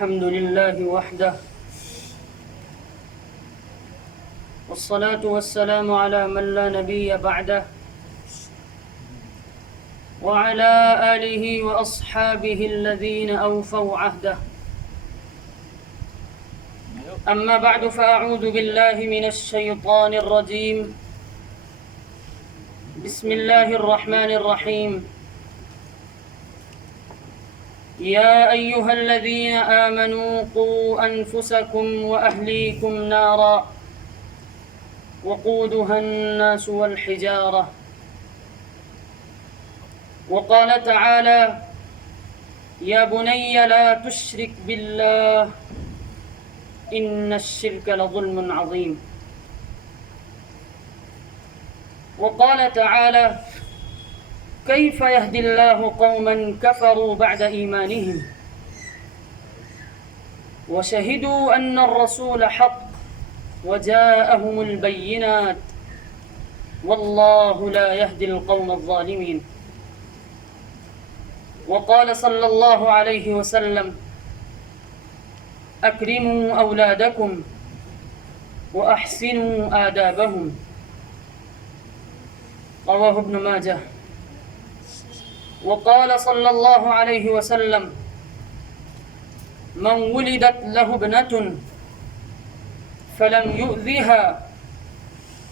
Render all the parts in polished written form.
الحمد لله وحده والصلاة والسلام على من لا نبي بعده وعلى آله وأصحابه الذين أوفوا عهده. أما بعد فأعوذ بالله من الشيطان الرجيم. بسم الله الرحمن الرحيم. يا أيها الذين آمنوا قوا أنفسكم وأهليكم نارا وقودها الناس والحجارة. وقال تعالى: يا بني لا تشرك بالله إن الشرك لظلم عظيم. وقال تعالى: كيف يهدي الله قوما كفروا بعد إيمانهم وشهدوا أن الرسول حق وجاءهم البينات والله لا يهدي القوم الظالمين. وقال صلى الله عليه وسلم: أكرموا أولادكم وأحسنوا آدابهم. رواه ابن ماجه. وقال صلى الله عليه وسلم: من ولدت له ابنة فلم يؤذها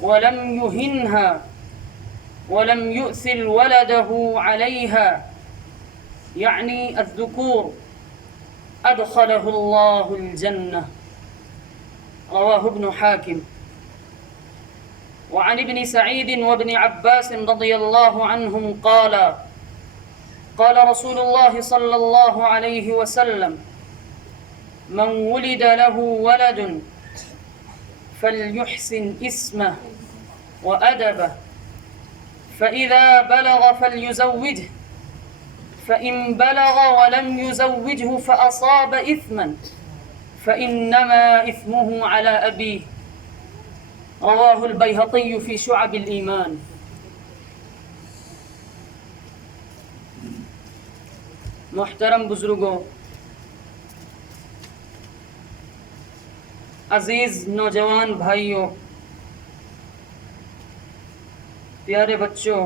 ولم يهنها ولم يؤثر ولده عليها يعني الذكور أدخله الله الجنة. رواه ابن حاكم. وعن ابن سعيد وابن عباس رضي الله عنهم قال رسول الله صلى الله عليه وسلم: من ولد له ولد فليحسن اسمه وأدبه فإذا بلغ فليزوجه فإن بلغ ولم يزوجه فأصاب إثما فإنما إثمه على أبيه. رواه البيهقي في شعب الإيمان. محترم بزرگوں، عزیز نوجوان بھائیوں، پیارے بچوں،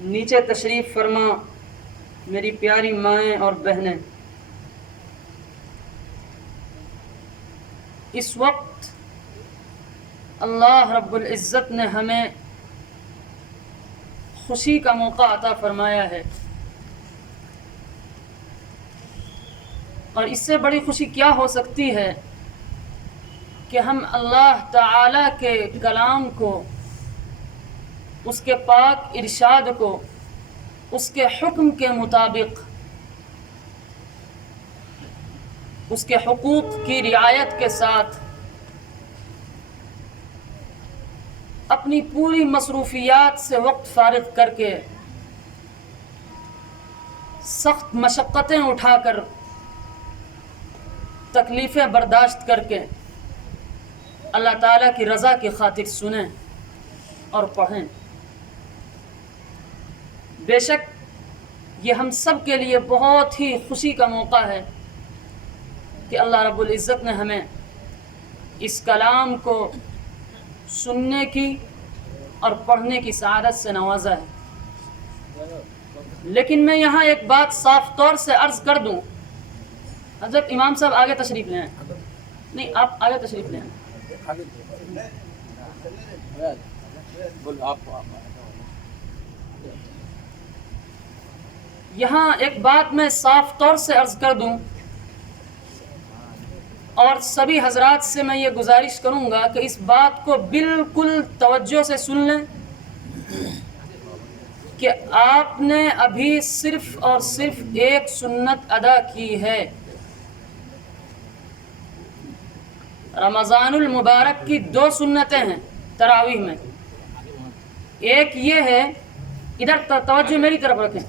نیچے تشریف فرما میری پیاری مائیں اور بہنیں، اس وقت اللہ رب العزت نے ہمیں خوشی کا موقع عطا فرمایا ہے، اور اس سے بڑی خوشی کیا ہو سکتی ہے کہ ہم اللہ تعالی کے کلام کو، اس کے پاک ارشاد کو، اس کے حکم کے مطابق، اس کے حقوق کی رعایت کے ساتھ اپنی پوری مصروفیات سے وقت فارغ کر کے، سخت مشقتیں اٹھا کر، تکلیفیں برداشت کر کے اللہ تعالیٰ کی رضا کی خاطر سنیں اور پڑھیں۔ بے شک یہ ہم سب کے لیے بہت ہی خوشی کا موقع ہے کہ اللہ رب العزت نے ہمیں اس کلام کو سننے کی اور پڑھنے کی سعادت سے نوازا ہے۔ لیکن میں یہاں ایک بات صاف طور سے عرض کر دوں، حضرت امام صاحب آگے تشریف لیں، نہیں آپ آگے تشریف لیں۔ یہاں ایک بات میں صاف طور سے عرض کر دوں، اور سبھی حضرات سے میں یہ گزارش کروں گا کہ اس بات کو بالکل توجہ سے سن لیں کہ آپ نے ابھی صرف اور صرف ایک سنت ادا کی ہے۔ رمضان المبارک کی 2 سنتیں ہیں تراویح میں۔ ایک یہ ہے، ادھر توجہ میری طرف رکھیں،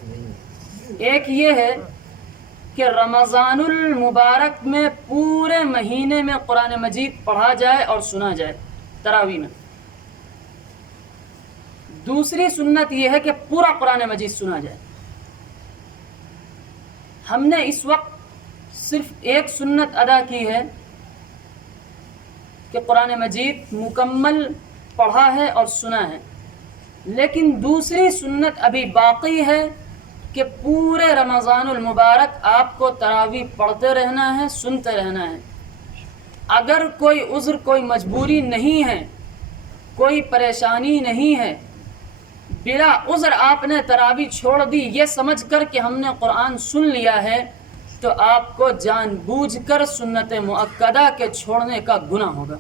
ایک یہ ہے کہ رمضان المبارک میں پورے مہینے میں قرآن مجید پڑھا جائے اور سنا جائے تراویح میں۔ دوسری سنت یہ ہے کہ پورا قرآن مجید سنا جائے۔ ہم نے اس وقت صرف ایک سنت ادا کی ہے کہ قرآن مجید مکمل پڑھا ہے اور سنا ہے، لیکن دوسری سنت ابھی باقی ہے کہ پورے رمضان المبارک آپ کو تراویح پڑھتے رہنا ہے، سنتے رہنا ہے۔ اگر کوئی عذر، کوئی مجبوری نہیں ہے، کوئی پریشانی نہیں ہے، بلا عذر آپ نے تراویح چھوڑ دی یہ سمجھ کر کہ ہم نے قرآن سن لیا ہے، تو آپ کو جان بوجھ کر سنت مؤکدہ کے چھوڑنے کا گناہ ہوگا۔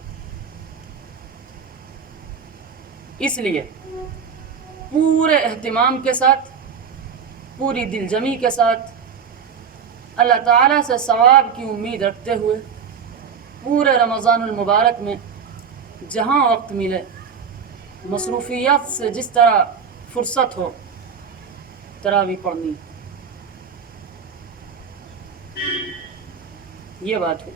اس لیے پورے اہتمام کے ساتھ، پوری دل جمی کے ساتھ، اللہ تعالیٰ سے ثواب کی امید رکھتے ہوئے پورے رمضان المبارک میں جہاں وقت ملے، مصروفیات سے جس طرح فرصت ہو، تراویح پڑھنی، یہ بات ہے۔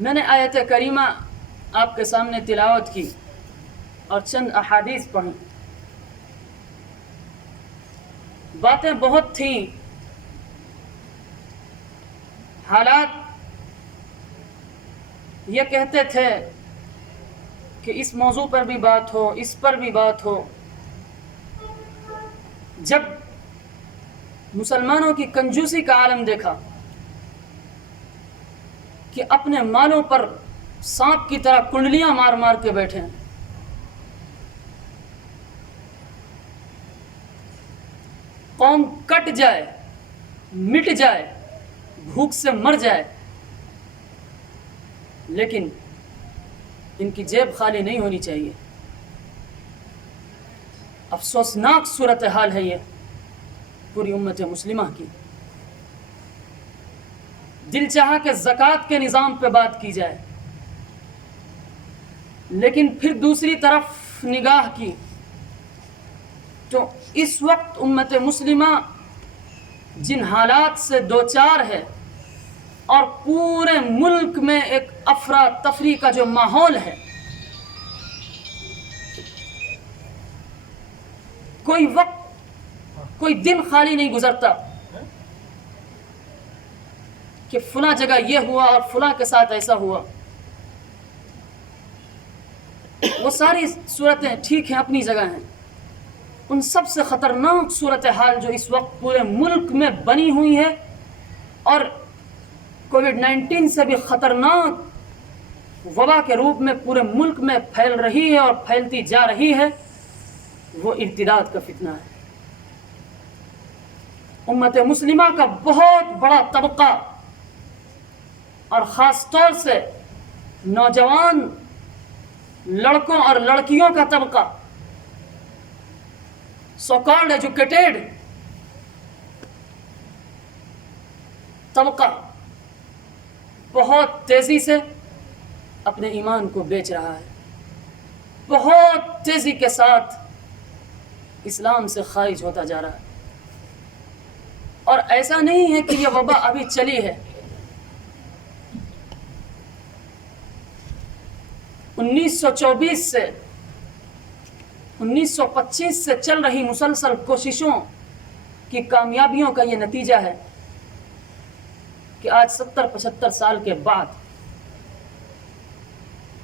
میں نے آیت کریمہ آپ کے سامنے تلاوت کی اور چند احادیث پڑھی۔ باتیں بہت تھیں، حالات یہ کہتے تھے کہ اس موضوع پر بھی بات ہو، اس پر بھی بات ہو۔ جب مسلمانوں کی کنجوسی کا عالم دیکھا کہ اپنے مالوں پر سانپ کی طرح کنڈلیاں مار مار کے بیٹھے ہیں، قوم کٹ جائے، مٹ جائے، بھوک سے مر جائے، لیکن ان کی جیب خالی نہیں ہونی چاہیے۔ افسوسناک صورتحال ہے یہ پوری امت مسلمہ کی۔ دل چاہا کہ زکوٰۃ کے نظام پہ بات کی جائے، لیکن پھر دوسری طرف نگاہ کی تو اس وقت امت مسلمہ جن حالات سے دوچار ہے اور پورے ملک میں ایک افراتفری کا جو ماحول ہے، کوئی وقت، کوئی دن خالی نہیں گزرتا کہ فلاں جگہ یہ ہوا اور فلاں کے ساتھ ایسا ہوا۔ وہ ساری صورتیں ٹھیک ہیں، اپنی جگہ ہیں، ان سب سے خطرناک صورتحال جو اس وقت پورے ملک میں بنی ہوئی ہے اور کووڈ-19 سے بھی خطرناک وبا کے روپ میں پورے ملک میں پھیل رہی ہے اور پھیلتی جا رہی ہے، وہ ارتداد کا فتنہ ہے۔ امت مسلمہ کا بہت بڑا طبقہ اور خاص طور سے نوجوان لڑکوں اور لڑکیوں کا طبقہ، سو کالڈ ایجوکیٹڈ طبقہ، بہت تیزی سے اپنے ایمان کو بیچ رہا ہے، بہت تیزی کے ساتھ اسلام سے خارج ہوتا جا رہا ہے۔ اور ایسا نہیں ہے کہ یہ وبا ابھی چلی ہے، 1924 سے 1925 سے چل رہی مسلسل کوششوں کی کامیابیوں کا یہ نتیجہ ہے کہ آج 70-75 سال کے بعد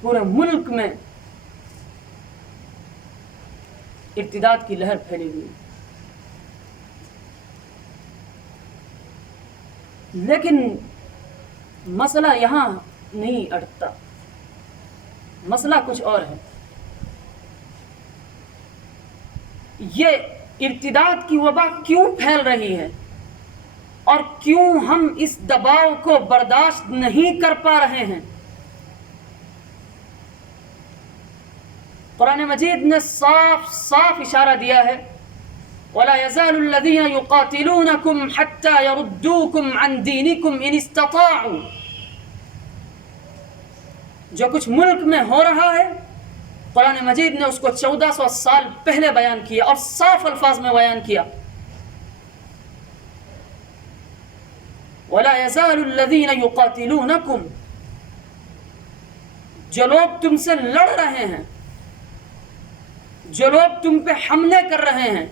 پورے ملک میں ارتداد کی لہر پھیلی ہوئی۔ لیکن مسئلہ یہاں نہیں اٹکتا، مسئلہ کچھ اور ہے۔ یہ ارتداد کی وبا کیوں پھیل رہی ہے اور کیوں ہم اس دباؤ کو برداشت نہیں کر پا رہے ہیں؟ قرآن مجید نے صاف صاف اشارہ دیا ہے، وَلَا يَزَالُ الَّذِينَ يُقَاتِلُونَكُمْ حَتَّى يَرُدُّوكُمْ عَنْ دِينِكُمْ إِنِ اسْتَطَاعُوا۔ جو کچھ ملک میں ہو رہا ہے، قرآن مجید نے اس کو 1400 سال پہلے بیان کیا اور صاف الفاظ میں بیان کیا۔ وَلَا يَزَالُ الَّذِينَ يُقَاتِلُونَكُمْ، جو لوگ تم سے لڑ رہے ہیں، جو لوگ تم پہ حملے کر رہے ہیں،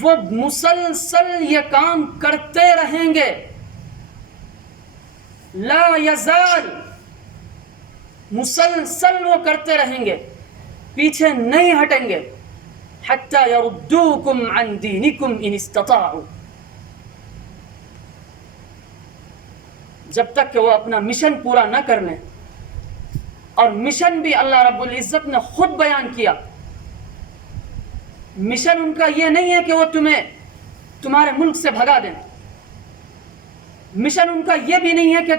وہ مسلسل یہ کام کرتے رہیں گے، لا یزال، مسلسل وہ کرتے رہیں گے، پیچھے نہیں ہٹیں گے، حتی یردوکم عن دینکم ان استطاعوا، جب تک کہ وہ اپنا مشن پورا نہ کر لیں. اور مشن بھی اللہ رب العزت نے خود بیان کیا. مشن ان کا یہ نہیں ہے کہ وہ تمہیں تمہارے ملک سے بھگا دیں. مشن ان کا یہ بھی نہیں ہے کہ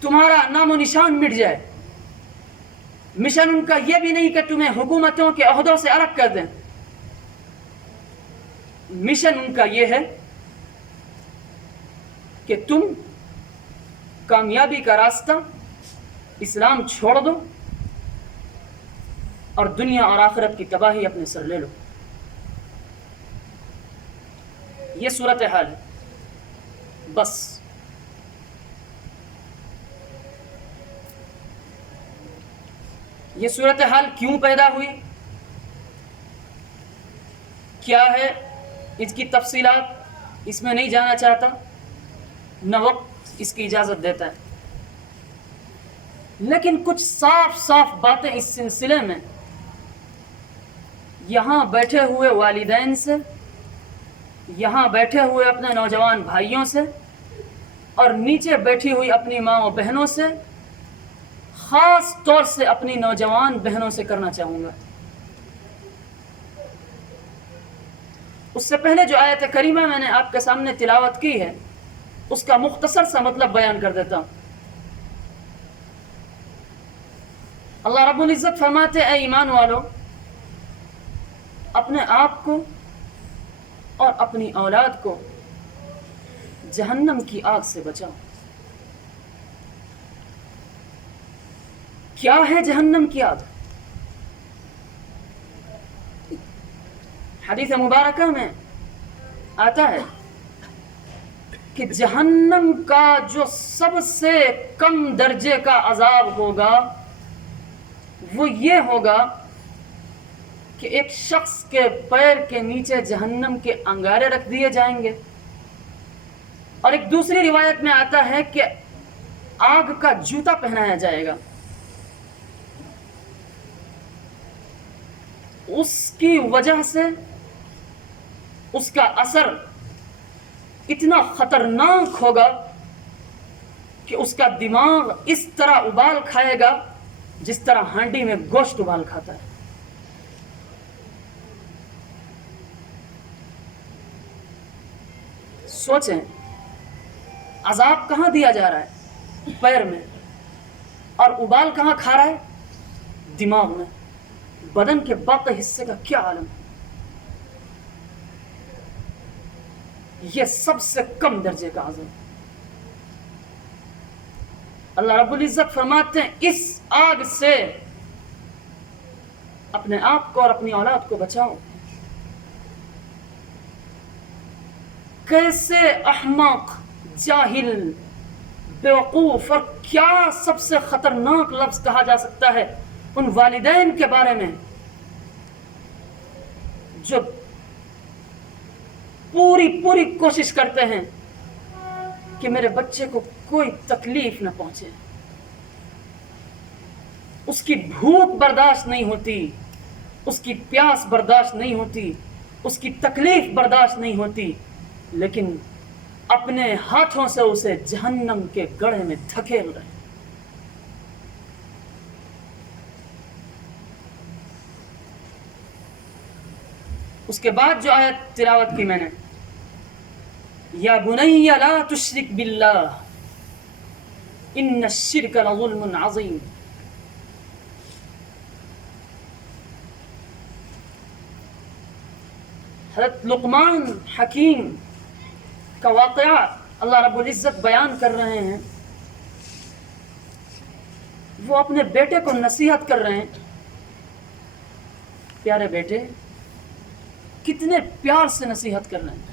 تمہارا نام و نشان مٹ جائے. مشن ان کا یہ بھی نہیں کہ تمہیں حکومتوں کے عہدوں سے الگ کر دیں. مشن ان کا یہ ہے کہ تم کامیابی کا راستہ اسلام چھوڑ دو اور دنیا اور آخرت کی تباہی اپنے سر لے لو. یہ صورتحال ہے. بس یہ صورتحال کیوں پیدا ہوئی، کیا ہے اس کی تفصیلات اس میں نہیں جانا چاہتا، نہ وقت اس کی اجازت دیتا ہے. لیکن کچھ صاف صاف باتیں اس سلسلے میں یہاں بیٹھے ہوئے والدین سے، یہاں بیٹھے ہوئے اپنے نوجوان بھائیوں سے، اور نیچے بیٹھی ہوئی اپنی ماں و بہنوں سے، خاص طور سے اپنی نوجوان بہنوں سے کرنا چاہوں گا. اس سے پہلے جو آیت کریمہ میں نے آپ کے سامنے تلاوت کی ہے، اس کا مختصر سا مطلب بیان کر دیتا ہوں. اللہ رب العزت فرماتے اے ایمان والو، اپنے آپ کو اور اپنی اولاد کو جہنم کی آگ سے بچاؤ. کیا ہے جہنم کی آگ؟ حدیث مبارکہ میں آتا ہے کہ جہنم کا جو سب سے کم درجے کا عذاب ہوگا وہ یہ ہوگا کہ ایک شخص کے پیر کے نیچے جہنم کے انگارے رکھ دیے جائیں گے، اور ایک دوسری روایت میں آتا ہے کہ آگ کا جوتا پہنایا جائے گا. اس کی وجہ سے اس کا اثر اتنا خطرناک ہوگا کہ اس کا دماغ اس طرح ابال کھائے گا جس طرح ہانڈی میں گوشت ابال کھاتا ہے. سوچیں، عذاب کہاں دیا جا رہا ہے؟ پیر میں. اور ابال کہاں کھا رہا ہے؟ دماغ میں. بدن کے باقی حصے کا کیا عالم ہے؟ یہ سب سے کم درجے کا عذاب. اللہ رب العزت فرماتے ہیں اس آگ سے اپنے آپ کو اور اپنی اولاد کو بچاؤ. کیسے احمق، جاہل، بیوقوف اور کیا سب سے خطرناک لفظ کہا جا سکتا ہے ان والدین کے بارے میں جو پوری کوشش کرتے ہیں کہ میرے بچے کو کوئی تکلیف نہ پہنچے. اس کی بھوک برداشت نہیں ہوتی، اس کی پیاس برداشت نہیں ہوتی، اس کی تکلیف برداشت نہیں ہوتی، لیکن اپنے ہاتھوں سے اسے جہنم کے گڑھے میں دھکیل رہے ہیں. اس کے بعد جو آیت تلاوت کی میں نے، یا بنی لا تشرک باللہ ان الشرک لظلم عظیم. حضرت لقمان حکیم کا واقعہ اللہ رب العزت بیان کر رہے ہیں. وہ اپنے بیٹے کو نصیحت کر رہے ہیں. پیارے بیٹے، کتنے پیار سے نصیحت کر رہے ہیں.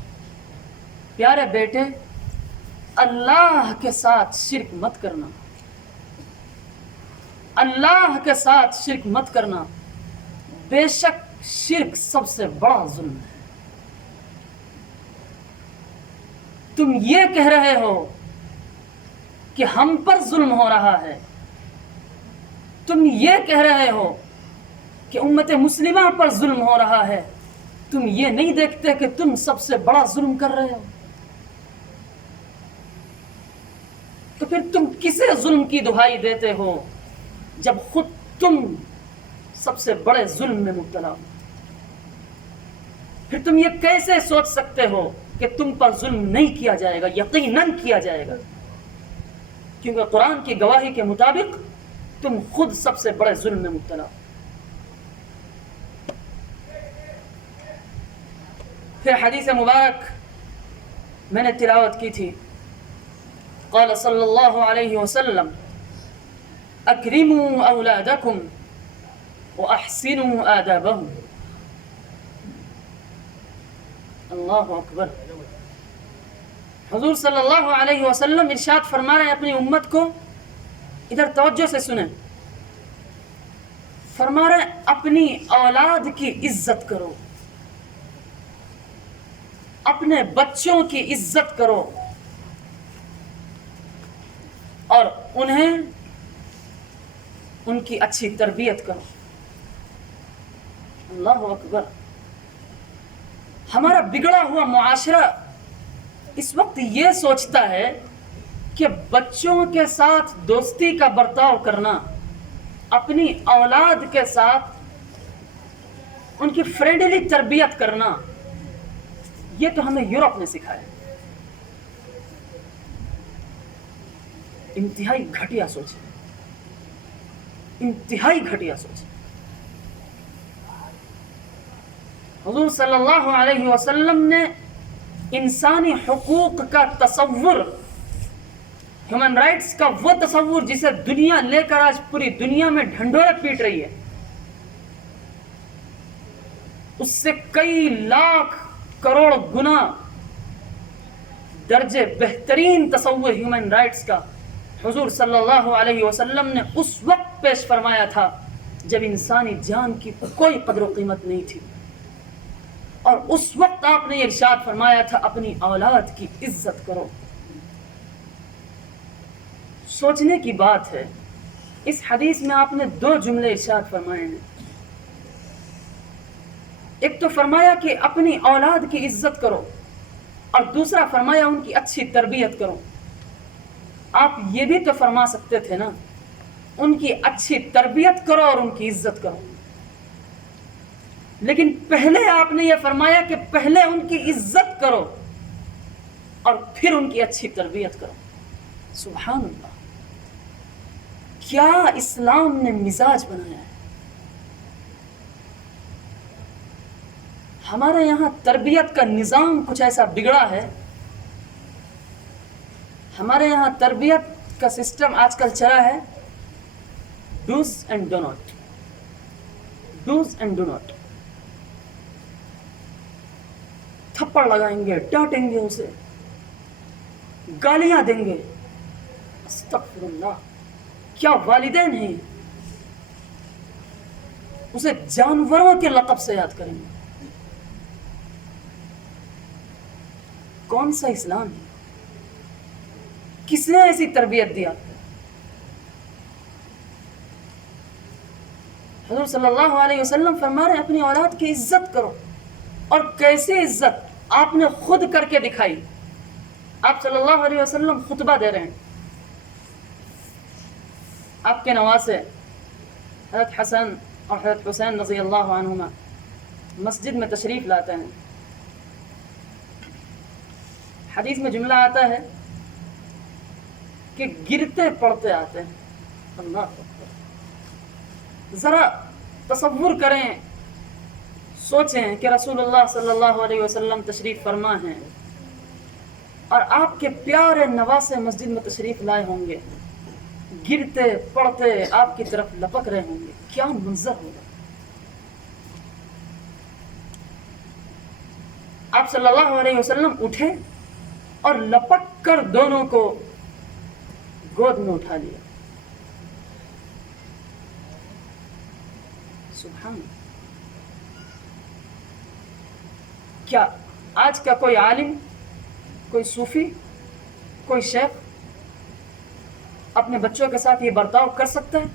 پیارے بیٹے، اللہ کے ساتھ شرک مت کرنا. اللہ کے ساتھ شرک مت کرنا. بے شک شرک سب سے بڑا ظلم ہے. تم یہ کہہ رہے ہو کہ ہم پر ظلم ہو رہا ہے، تم یہ کہہ رہے ہو کہ امت مسلمہ پر ظلم ہو رہا ہے، تم یہ نہیں دیکھتے کہ تم سب سے بڑا ظلم کر رہے ہو؟ تو پھر تم کسے ظلم کی دہائی دیتے ہو جب خود تم سب سے بڑے ظلم میں مبتلا ہو؟ پھر تم یہ کیسے سوچ سکتے ہو کہ تم پر ظلم نہیں کیا جائے گا؟ یقیناً کیا جائے گا، کیونکہ قرآن کی گواہی کے مطابق تم خود سب سے بڑے ظلم میں مبتلا ہو۔ پھر حدیث مبارک میں نے تلاوت کی تھی، قال صلی اللہ علیہ وسلم اکرموا اولادکم واحسنوا آدابهم۔ اللہ اکبر۔ حضور صلی اللہ علیہ وسلم ارشاد فرما رہے ہیں اپنی امت کو، ادھر توجہ سے سنیں، فرما رہے ہیں اپنی اولاد کی عزت کرو، اپنے بچوں کی عزت کرو، اور انہیں ان کی اچھی تربیت کرو۔ اللہ اکبر۔ ہمارا بگڑا ہوا معاشرہ اس وقت یہ سوچتا ہے کہ بچوں کے ساتھ دوستی کا برتاؤ کرنا، اپنی اولاد کے ساتھ ان کی فرینڈلی تربیت کرنا، یہ تو ہمیں یورپ نے سکھایا۔ انتہائی گھٹیا سوچ ہے، انتہائی گھٹیا سوچ ہے۔ حضور صلی اللہ علیہ وسلم نے انسانی حقوق کا تصور، ہیومن رائٹس کا وہ تصور جسے دنیا لے کر آج پوری دنیا میں ڈھنڈورے پیٹ رہی ہے، اس سے کئی لاکھ کروڑ گنا درجے بہترین تصور ہیومن رائٹس کا حضور صلی اللہ علیہ وسلم نے اس وقت پیش فرمایا تھا جب انسانی جان کی کوئی قدر و قیمت نہیں تھی، اور اس وقت آپ نے ارشاد فرمایا تھا اپنی اولاد کی عزت کرو۔ سوچنے کی بات ہے، اس حدیث میں آپ نے دو جملے ارشاد فرمائے ہیں۔ ایک تو فرمایا کہ اپنی اولاد کی عزت کرو، اور دوسرا فرمایا ان کی اچھی تربیت کرو۔ آپ یہ بھی تو فرما سکتے تھے نا، ان کی اچھی تربیت کرو اور ان کی عزت کرو، لیکن پہلے آپ نے یہ فرمایا کہ پہلے ان کی عزت کرو اور پھر ان کی اچھی تربیت کرو۔ سبحان اللہ، کیا اسلام نے مزاج بنایا ہے! ہمارے یہاں تربیت کا نظام کچھ ایسا بگڑا ہے، ہمارے یہاں تربیت کا سسٹم آج کل چلا ہے dos and do not, dos and do not. تھپڑ لگائیں گے، ڈانٹیں گے، اسے گالیاں دیں گے۔ استغفر اللہ، کیا والدین ہیں! اسے جانوروں کے لقب سے یاد کریں گے۔ کون سا اسلام ہے؟ کس نے ایسی تربیت دیا؟ حضور صلی اللہ علیہ وسلم فرما رہے ہیں اپنی اولاد کی عزت کرو، اور کیسے عزت آپ نے خود کر کے دکھائی۔ آپ صلی اللہ علیہ وسلم خطبہ دے رہے ہیں، آپ کے نواسے حضرت حسن اور حضرت حسین رضی اللہ عنہما مسجد میں تشریف لاتے ہیں۔ حدیث میں جملہ آتا ہے کہ گرتے پڑتے آتے ہیں۔ اللہ اکبر، ذرا تصور کریں، سوچیں کہ رسول اللہ صلی اللہ علیہ وسلم تشریف فرما ہیں اور آپ کے پیارے نواسے مسجد میں تشریف لائے ہوں گے، گرتے پڑتے آپ کی طرف لپک رہے ہوں گے، کیا منظر ہوگا! آپ صلی اللہ علیہ وسلم اٹھے اور لپک کر دونوں کو گود میں اٹھا لیا۔ سبحان اللہ! کیا آج کا کوئی عالم کوئی صوفی، کوئی شیخ اپنے بچوں کے ساتھ یہ برتاؤ کر سکتا ہے؟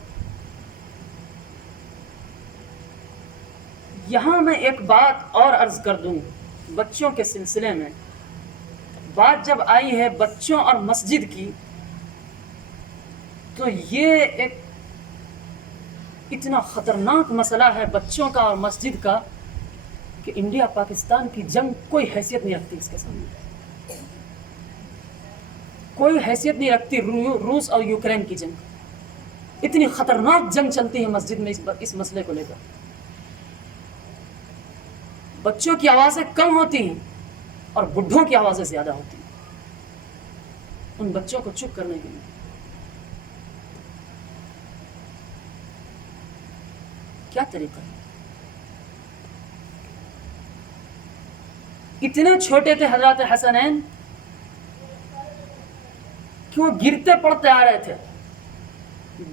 یہاں میں ایک بات اور عرض کر دوں بچوں کے سلسلے میں. بات جب آئی ہے بچوں اور مسجد کی، تو یہ ایک اتنا خطرناک مسئلہ ہے بچوں کا اور مسجد کا کہ انڈیا پاکستان کی جنگ کوئی حیثیت نہیں رکھتی اس کے سامنے. کوئی حیثیت نہیں رکھتی روس اور یوکرین کی جنگ. اتنی خطرناک جنگ چلتی ہے مسجد میں اس مسئلے کو لے کر. بچوں کی آوازیں کم ہوتی ہیں اور بڈھوں کی آوازیں زیادہ ہوتی ہیں ان بچوں کو چپ کرنے کے لیے. کیا طریقہ ہے؟ اتنے چھوٹے تھے حضرات حسنین کہ وہ گرتے پڑتے آ رہے تھے،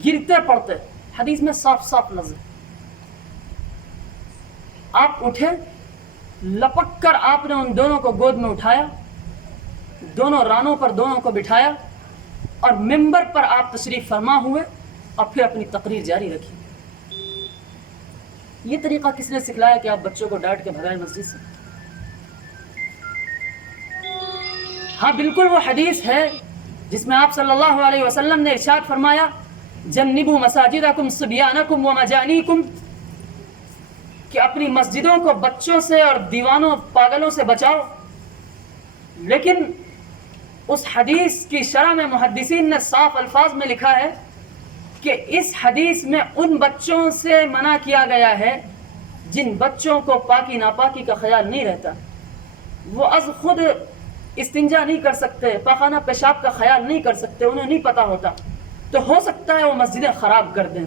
گرتے پڑتے. حدیث میں صاف صاف لفظ ہے. آپ اٹھے، لپک کر آپ نے ان دونوں کو گود میں اٹھایا، دونوں رانوں پر دونوں کو بٹھایا اور ممبر پر آپ تشریف فرما ہوئے اور پھر اپنی تقریر جاری رکھی. یہ طریقہ کس نے سکھلایا کہ آپ بچوں کو ڈانٹ کے بھگائیں مسجد سے؟ ہاں بالکل وہ حدیث ہے جس میں آپ صلی اللہ علیہ وسلم نے ارشاد فرمایا جنبوا مساجدکم صبیانکم ومجانیکم، کہ اپنی مسجدوں کو بچوں سے اور دیوانوں پاگلوں سے بچاؤ. لیکن اس حدیث کی شرح میں محدثین نے صاف الفاظ میں لکھا ہے کہ اس حدیث میں ان بچوں سے منع کیا گیا ہے جن بچوں کو پاکی ناپاکی کا خیال نہیں رہتا. وہ از خود استنجا نہیں کر سکتے، پاخانہ پیشاب کا خیال نہیں کر سکتے، انہیں نہیں پتا ہوتا، تو ہو سکتا ہے وہ مسجدیں خراب کر دیں.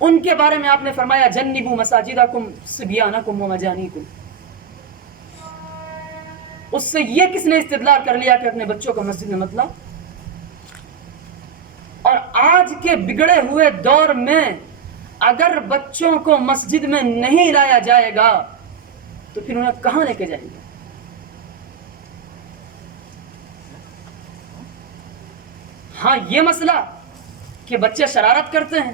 ان کے بارے میں آپ نے فرمایا جنبوا مساجدکم صبیانکم ومجانیکم. اس سے یہ کس نے استدلال کر لیا کہ اپنے بچوں کو مسجد میں مت لاؤ؟ اور آج کے بگڑے ہوئے دور میں اگر بچوں کو مسجد میں نہیں لایا جائے گا تو پھر انہیں کہاں لے کے جائیں گے؟ ہاں یہ مسئلہ کہ بچے شرارت کرتے ہیں،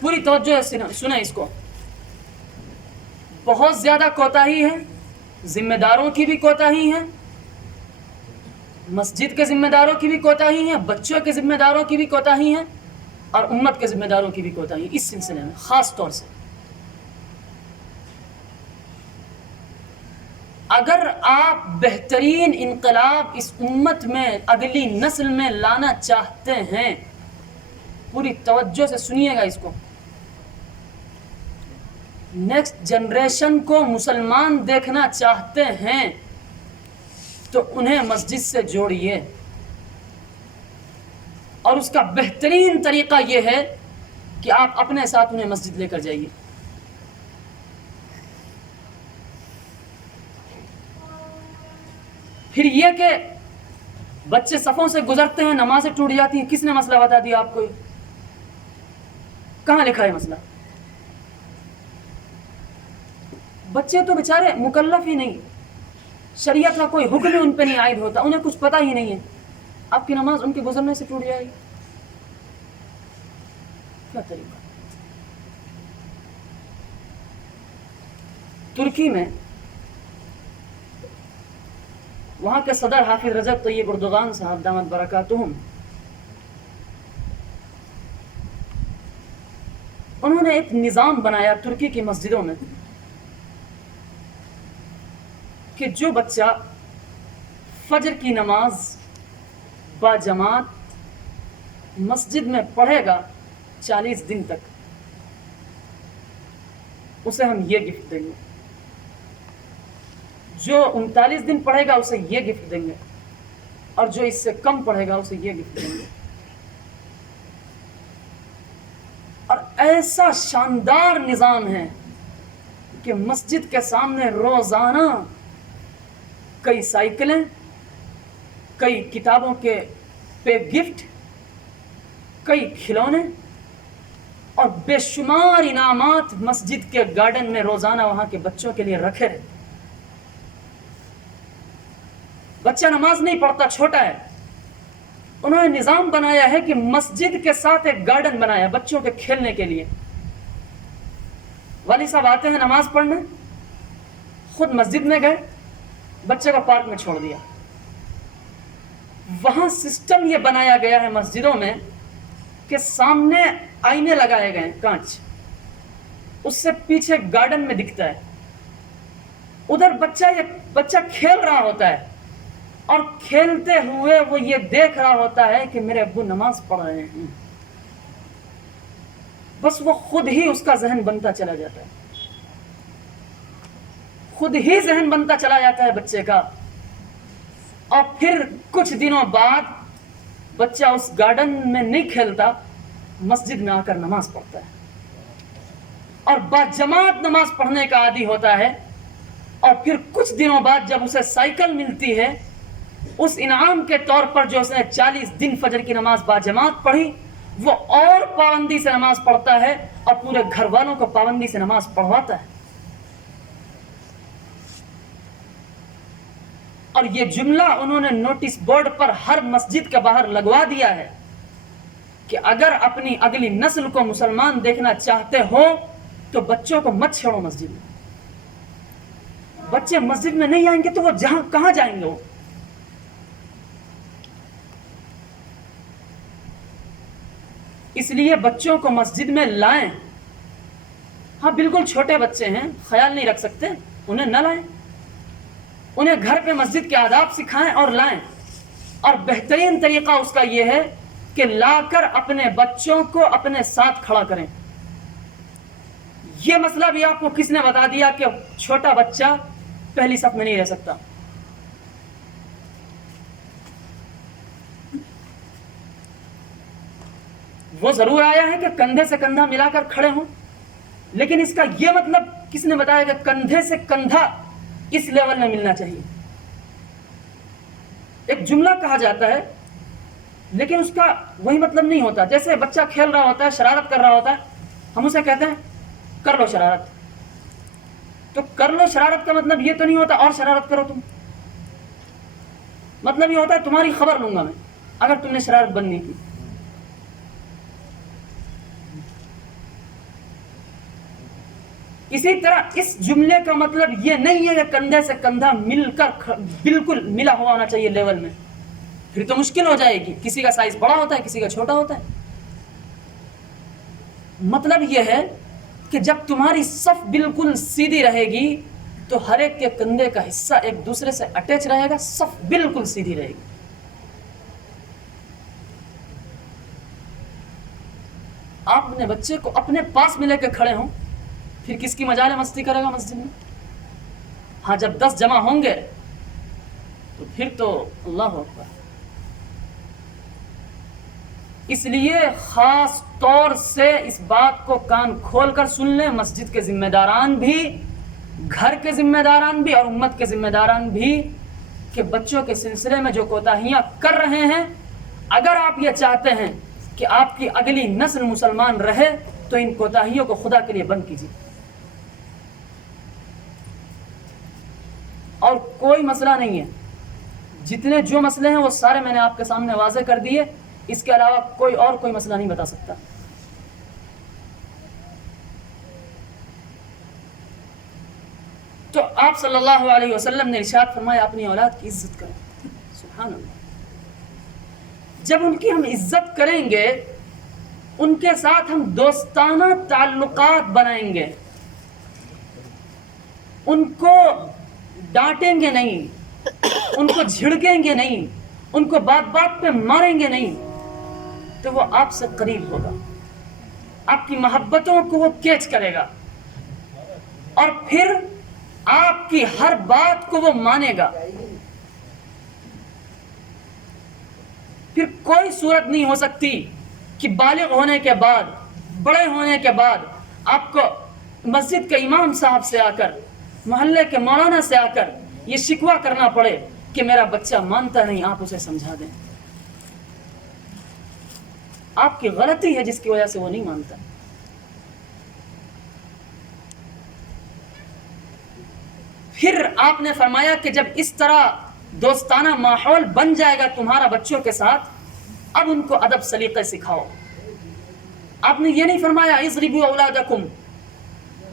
پوری توجہ سے سنیں اس کو. بہت زیادہ کوتاہی ہے، ذمہ داروں کی بھی کوتاہی ہے، مسجد کے ذمہ داروں کی بھی کوتاہی ہے، بچوں کے ذمہ داروں کی بھی کوتاہی ہے اور امت کے ذمہ داروں کی بھی کوتاہی اس سلسلے میں خاص طور سے. اگر آپ بہترین انقلاب اس امت میں اگلی نسل میں لانا چاہتے ہیں، پوری توجہ سے سنیے گا اس کو، نیکسٹ جنریشن کو مسلمان دیکھنا چاہتے ہیں تو انہیں مسجد سے جوڑیے. اور اس کا بہترین طریقہ یہ ہے کہ آپ اپنے ساتھ انہیں مسجد لے کر جائیے. پھر یہ کہ بچے صفوں سے گزرتے ہیں، نمازیں ٹوٹ جاتی ہیں، کس نے مسئلہ بتا دیا آپ کو؟ کہاں لکھا ہے مسئلہ؟ بچے تو بیچارے مکلف ہی نہیں، شریعت کا کوئی حکم ان پہ نہیں عائد ہوتا، انہیں کچھ پتہ ہی نہیں ہے. آپ کی نماز ان کے گزرنے سے ٹوٹ جائے گی؟ کیا طریقہ؟ ترکی میں وہاں کے صدر حافظ رجب طیب اردوغان صاحب دامت برکاتہم، انہوں نے ایک نظام بنایا ترکی کی مسجدوں میں کہ جو بچہ فجر کی نماز با جماعت مسجد میں پڑھے گا 40 دن تک، اسے ہم یہ گفٹ دیں گے. جو 39 دن پڑھے گا اسے یہ گفٹ دیں گے، اور جو اس سے کم پڑھے گا اسے یہ گفٹ دیں گے. اور ایسا شاندار نظام ہے کہ مسجد کے سامنے روزانہ کئی سائیکلیں، کئی کتابوں کے پہ گفٹ، کئی کھلونے اور بے شمار انعامات مسجد کے گارڈن میں روزانہ وہاں کے بچوں کے لیے رکھے رہتے. بچہ نماز نہیں پڑھتا، چھوٹا ہے، انہوں نے نظام بنایا ہے کہ مسجد کے ساتھ ایک گارڈن بنایا بچوں کے کھیلنے کے لیے. والد صاحب آتے ہیں نماز پڑھنے، خود مسجد میں گئے، بچے کو پارک میں چھوڑ دیا. وہاں سسٹم یہ بنایا گیا ہے مسجدوں میں کہ سامنے آئینے لگائے گئے ہیں کانچ، اس سے پیچھے گارڈن میں دکھتا ہے، ادھر بچہ کھیل رہا ہوتا ہے اور کھیلتے ہوئے وہ یہ دیکھ رہا ہوتا ہے کہ میرے ابو نماز پڑھ رہے ہیں. بس وہ خود ہی اس کا ذہن بنتا چلا جاتا ہے، خود ہی ذہن بنتا چلا جاتا ہے بچے کا. اور پھر کچھ دنوں بعد بچہ اس گارڈن میں نہیں کھیلتا، مسجد میں آ کر نماز پڑھتا ہے اور باجماعت نماز پڑھنے کا عادی ہوتا ہے. اور پھر کچھ دنوں بعد جب اسے سائیکل ملتی ہے، اس انعام کے طور پر جو اس نے 40 دن فجر کی نماز باجماعت پڑھی، وہ اور پابندی سے نماز پڑھتا ہے اور پورے گھر والوں کو پابندی سے نماز پڑھواتا ہے. اور یہ جملہ انہوں نے نوٹس بورڈ پر ہر مسجد کے باہر لگوا دیا ہے کہ اگر اپنی اگلی نسل کو مسلمان دیکھنا چاہتے ہو تو بچوں کو مت چھوڑو مسجد میں. بچے مسجد میں نہیں آئیں گے تو وہ کہاں جائیں گے؟ وہ اس لیے بچوں کو مسجد میں لائیں. ہاں بالکل چھوٹے بچے ہیں، خیال نہیں رکھ سکتے، انہیں نہ لائیں، انہیں گھر پہ مسجد کے آداب سکھائیں اور لائیں. اور بہترین طریقہ اس کا یہ ہے کہ لا کر اپنے بچوں کو اپنے ساتھ کھڑا کریں. یہ مسئلہ بھی آپ کو کس نے بتا دیا کہ چھوٹا بچہ پہلی صف میں نہیں رہ سکتا؟ وہ ضرور آیا ہے کہ کندھے سے کندھا ملا کر کھڑے ہوں، لیکن اس کا یہ مطلب کس نے بتایا کہ کندھے سے کندھا اس لیول میں ملنا چاہیے؟ ایک جملہ کہا جاتا ہے لیکن اس کا وہی مطلب نہیں ہوتا. جیسے بچہ کھیل رہا ہوتا ہے، شرارت کر رہا ہوتا ہے، ہم اسے کہتے ہیں کر لو شرارت. تو کر لو شرارت کا مطلب یہ تو نہیں ہوتا اور شرارت کرو تم. مطلب یہ ہوتا ہے تمہاری خبر لوں گا میں اگر تم نے شرارت بند نہیں کی. اسی طرح اس جملے کا مطلب یہ نہیں ہے کہ کندھے سے کندھا مل کر بالکل ملا ہوا ہونا چاہیے لیول میں، پھر تو مشکل ہو جائے گی. کسی کا سائز بڑا ہوتا ہے، کسی کا چھوٹا ہوتا ہے. مطلب یہ ہے کہ جب تمہاری صف بالکل سیدھی رہے گی تو ہر ایک کے کندھے کا حصہ ایک دوسرے سے اٹیچ رہے گا، صف بالکل سیدھی رہے گی. آپ اپنے بچے کو اپنے پاس میں لے کے کھڑے ہوں، پھر کس کی مجال مستی کرے گا مسجد میں؟ ہاں جب 10 جمع ہوں گے تو پھر تو اللہ اکبر. اس لیے خاص طور سے اس بات کو کان کھول کر سن لیں، مسجد کے ذمہ داران بھی، گھر کے ذمہ داران بھی اور امت کے ذمہ داران بھی، کہ بچوں کے سلسلے میں جو کوتاہیاں کر رہے ہیں، اگر آپ یہ چاہتے ہیں کہ آپ کی اگلی نسل مسلمان رہے تو ان کوتاہیوں کو خدا کے لیے بند کیجیے. اور کوئی مسئلہ نہیں ہے، جتنے جو مسئلے ہیں وہ سارے میں نے آپ کے سامنے واضح کر دیے. اس کے علاوہ کوئی مسئلہ نہیں بتا سکتا. تو آپ صلی اللہ علیہ وسلم نے ارشاد فرمایا اپنی اولاد کی عزت کرو. سبحان اللہ. جب ان کی ہم عزت کریں گے، ان کے ساتھ ہم دوستانہ تعلقات بنائیں گے، ان کو ڈانٹیں گے نہیں، ان کو جھڑکیں گے نہیں، ان کو بات بات پہ ماریں گے نہیں، تو وہ آپ سے قریب ہوگا، آپ کی محبتوں کو وہ کیچ کرے گا اور پھر آپ کی ہر بات کو وہ مانے گا. پھر کوئی صورت نہیں ہو سکتی کہ بالغ ہونے کے بعد، بڑے ہونے کے بعد آپ کو مسجد کے امام صاحب سے آ کر، محلے کے مولانا سے آ کر یہ شکوہ کرنا پڑے کہ میرا بچہ مانتا نہیں، آپ اسے سمجھا دیں. آپ کی غلطی ہے جس کی وجہ سے وہ نہیں مانتا. پھر آپ نے فرمایا کہ جب اس طرح دوستانہ ماحول بن جائے گا تمہارا بچوں کے ساتھ، اب ان کو ادب سلیقے سکھاؤ۔ آپ نے یہ نہیں فرمایا اضربوا اولادکم،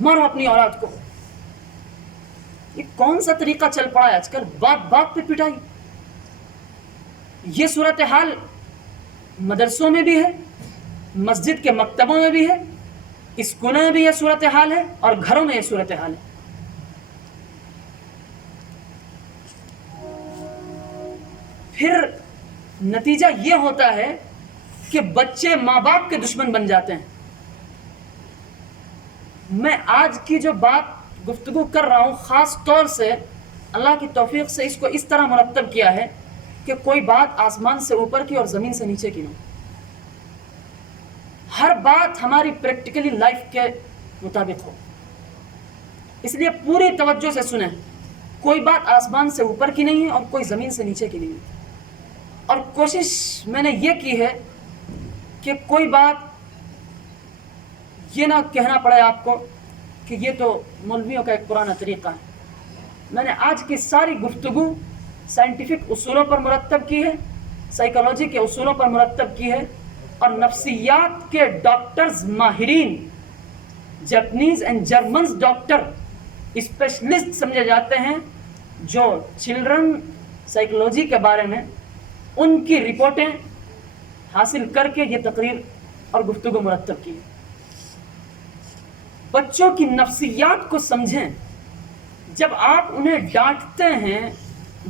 مارو اپنی اولاد کو۔ یہ کون سا طریقہ چل پڑا ہے آج کل، بات بات پہ پٹائی۔ یہ صورتحال مدرسوں میں بھی ہے، مسجد کے مکتبوں میں بھی ہے، اسکولوں میں بھی یہ صورتحال ہے، اور گھروں میں یہ صورتحال ہے۔ پھر نتیجہ یہ ہوتا ہے کہ بچے ماں باپ کے دشمن بن جاتے ہیں۔ میں آج کی جو بات گفتگو کر رہا ہوں خاص طور سے اللہ کی توفیق سے اس کو اس طرح مرتب کیا ہے کہ کوئی بات آسمان سے اوپر کی اور زمین سے نیچے کی نہ ہو۔ ہر بات ہماری پریکٹیکلی لائف کے مطابق ہو، اس لیے پوری توجہ سے سنیں۔ کوئی بات آسمان سے اوپر کی نہیں ہے اور کوئی زمین سے نیچے کی نہیں ہے۔ اور کوشش میں نے یہ کی ہے کہ کوئی بات یہ نہ کہنا پڑے آپ کو کہ یہ تو مولویوں کا ایک پرانا طریقہ ہے۔ میں نے آج کی ساری گفتگو سائنٹیفک اصولوں پر مرتب کی ہے، سائیکالوجی کے اصولوں پر مرتب کی ہے، اور نفسیات کے ڈاکٹرز ماہرین، Japanese and Germans doctor specialist سمجھے جاتے ہیں جو چلڈرن سائیکالوجی کے بارے میں، ان کی رپورٹیں حاصل کر کے یہ تقریر اور گفتگو مرتب کی ہے۔ بچوں کی نفسیات کو سمجھیں۔ جب آپ انہیں ڈانٹتے ہیں،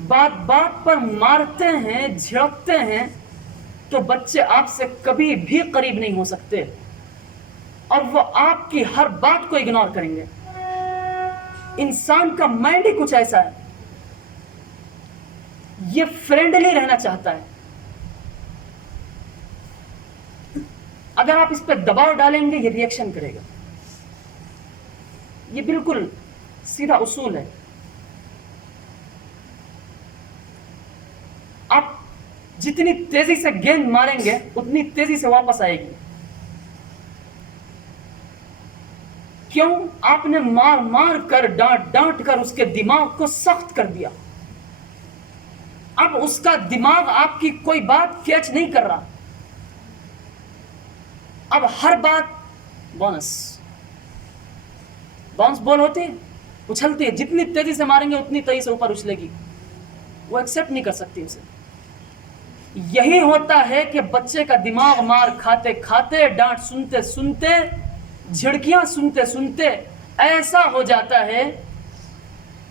بات بات پر مارتے ہیں، جھڑکتے ہیں، تو بچے آپ سے کبھی بھی قریب نہیں ہو سکتے، اور وہ آپ کی ہر بات کو اگنور کریں گے۔ انسان کا مائنڈ ہی کچھ ایسا ہے، یہ فرینڈلی رہنا چاہتا ہے۔ اگر آپ اس پہ دباؤ ڈالیں گے یہ ری ایکشن کرے گا۔ یہ بالکل سیدھا اصول ہے۔ آپ جتنی تیزی سے گیند ماریں گے اتنی تیزی سے واپس آئے گی۔ کیوں؟ آپ نے مار مار کر، ڈانٹ ڈانٹ کر اس کے دماغ کو سخت کر دیا۔ اب اس کا دماغ آپ کی کوئی بات کیچ نہیں کر رہا، اب ہر بات بونس بال ہوتی ہے، اچھلتی ہے، جتنی تیزی سے ماریں گے اتنی تیزی سے اوپر اچھلے گی، وہ ایکسیپٹ نہیں کر سکتی اسے۔ یہی ہوتا ہے کہ بچے کا دماغ مار کھاتے کھاتے، ڈانٹ سنتے سنتے، جھڑکیاں سنتے سنتے ایسا ہو جاتا ہے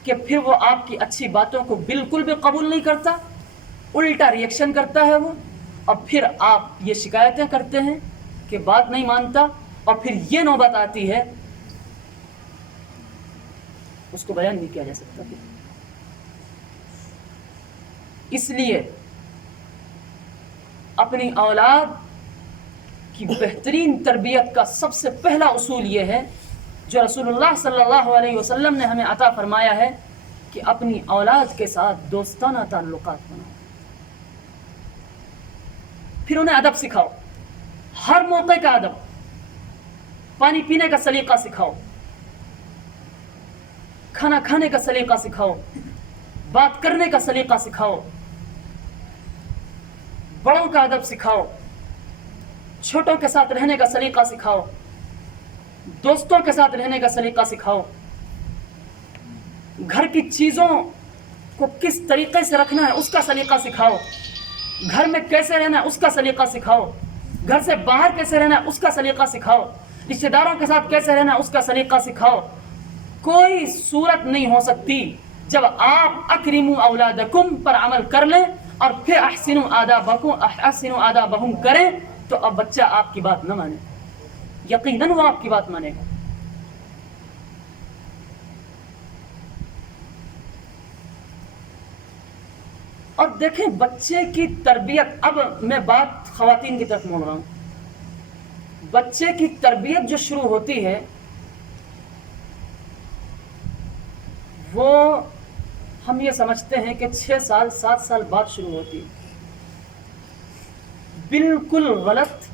کہ پھر وہ آپ کی اچھی باتوں کو بالکل بھی قبول نہیں کرتا، الٹا ری ایکشن کرتا ہے وہ، اور پھر آپ یہ شکایتیں کرتے ہیں کہ بات نہیں مانتا، اور پھر یہ نوبت آتی ہے اس کو بیان نہیں کیا جا سکتا۔ اس لیے اپنی اولاد کی بہترین تربیت کا سب سے پہلا اصول یہ ہے جو رسول اللہ صلی اللہ علیہ وسلم نے ہمیں عطا فرمایا ہے کہ اپنی اولاد کے ساتھ دوستانہ تعلقات بناؤ، پھر انہیں ادب سکھاؤ، ہر موقع کا ادب، پانی پینے کا سلیقہ سکھاؤ، کھانا کھانے کا سلیقہ سکھاؤ، بات کرنے کا سلیقہ سکھاؤ، بڑوں کا ادب سکھاؤ، چھوٹوں کے ساتھ رہنے کا سلیقہ سکھاؤ، دوستوں کے ساتھ رہنے کا سلیقہ سکھاؤ، گھر کی چیزوں کو کس طریقے سے رکھنا ہے اس کا سلیقہ سکھاؤ، گھر میں کیسے رہنا ہے اس کا سلیقہ سکھاؤ، گھر سے باہر کیسے رہنا ہے اس کا سلیقہ سکھاؤ، رشتہ داروں کے ساتھ کیسے رہنا ہے اس کا سلیقہ سکھاؤ۔ کوئی صورت نہیں ہو سکتی جب آپ اکرموا اولادکم پر عمل کر لیں اور پھر احسنوا آدابہم کریں تو اب بچہ آپ کی بات نہ مانے، یقیناً وہ آپ کی بات مانے گا۔ اور دیکھیں بچے کی تربیت، اب میں بات خواتین کی طرف موڑ رہا ہوں۔ بچے کی تربیت جو شروع ہوتی ہے وہ ہم یہ سمجھتے ہیں کہ 6 سال 7 سال بعد شروع ہوتی ہے، بالکل غلط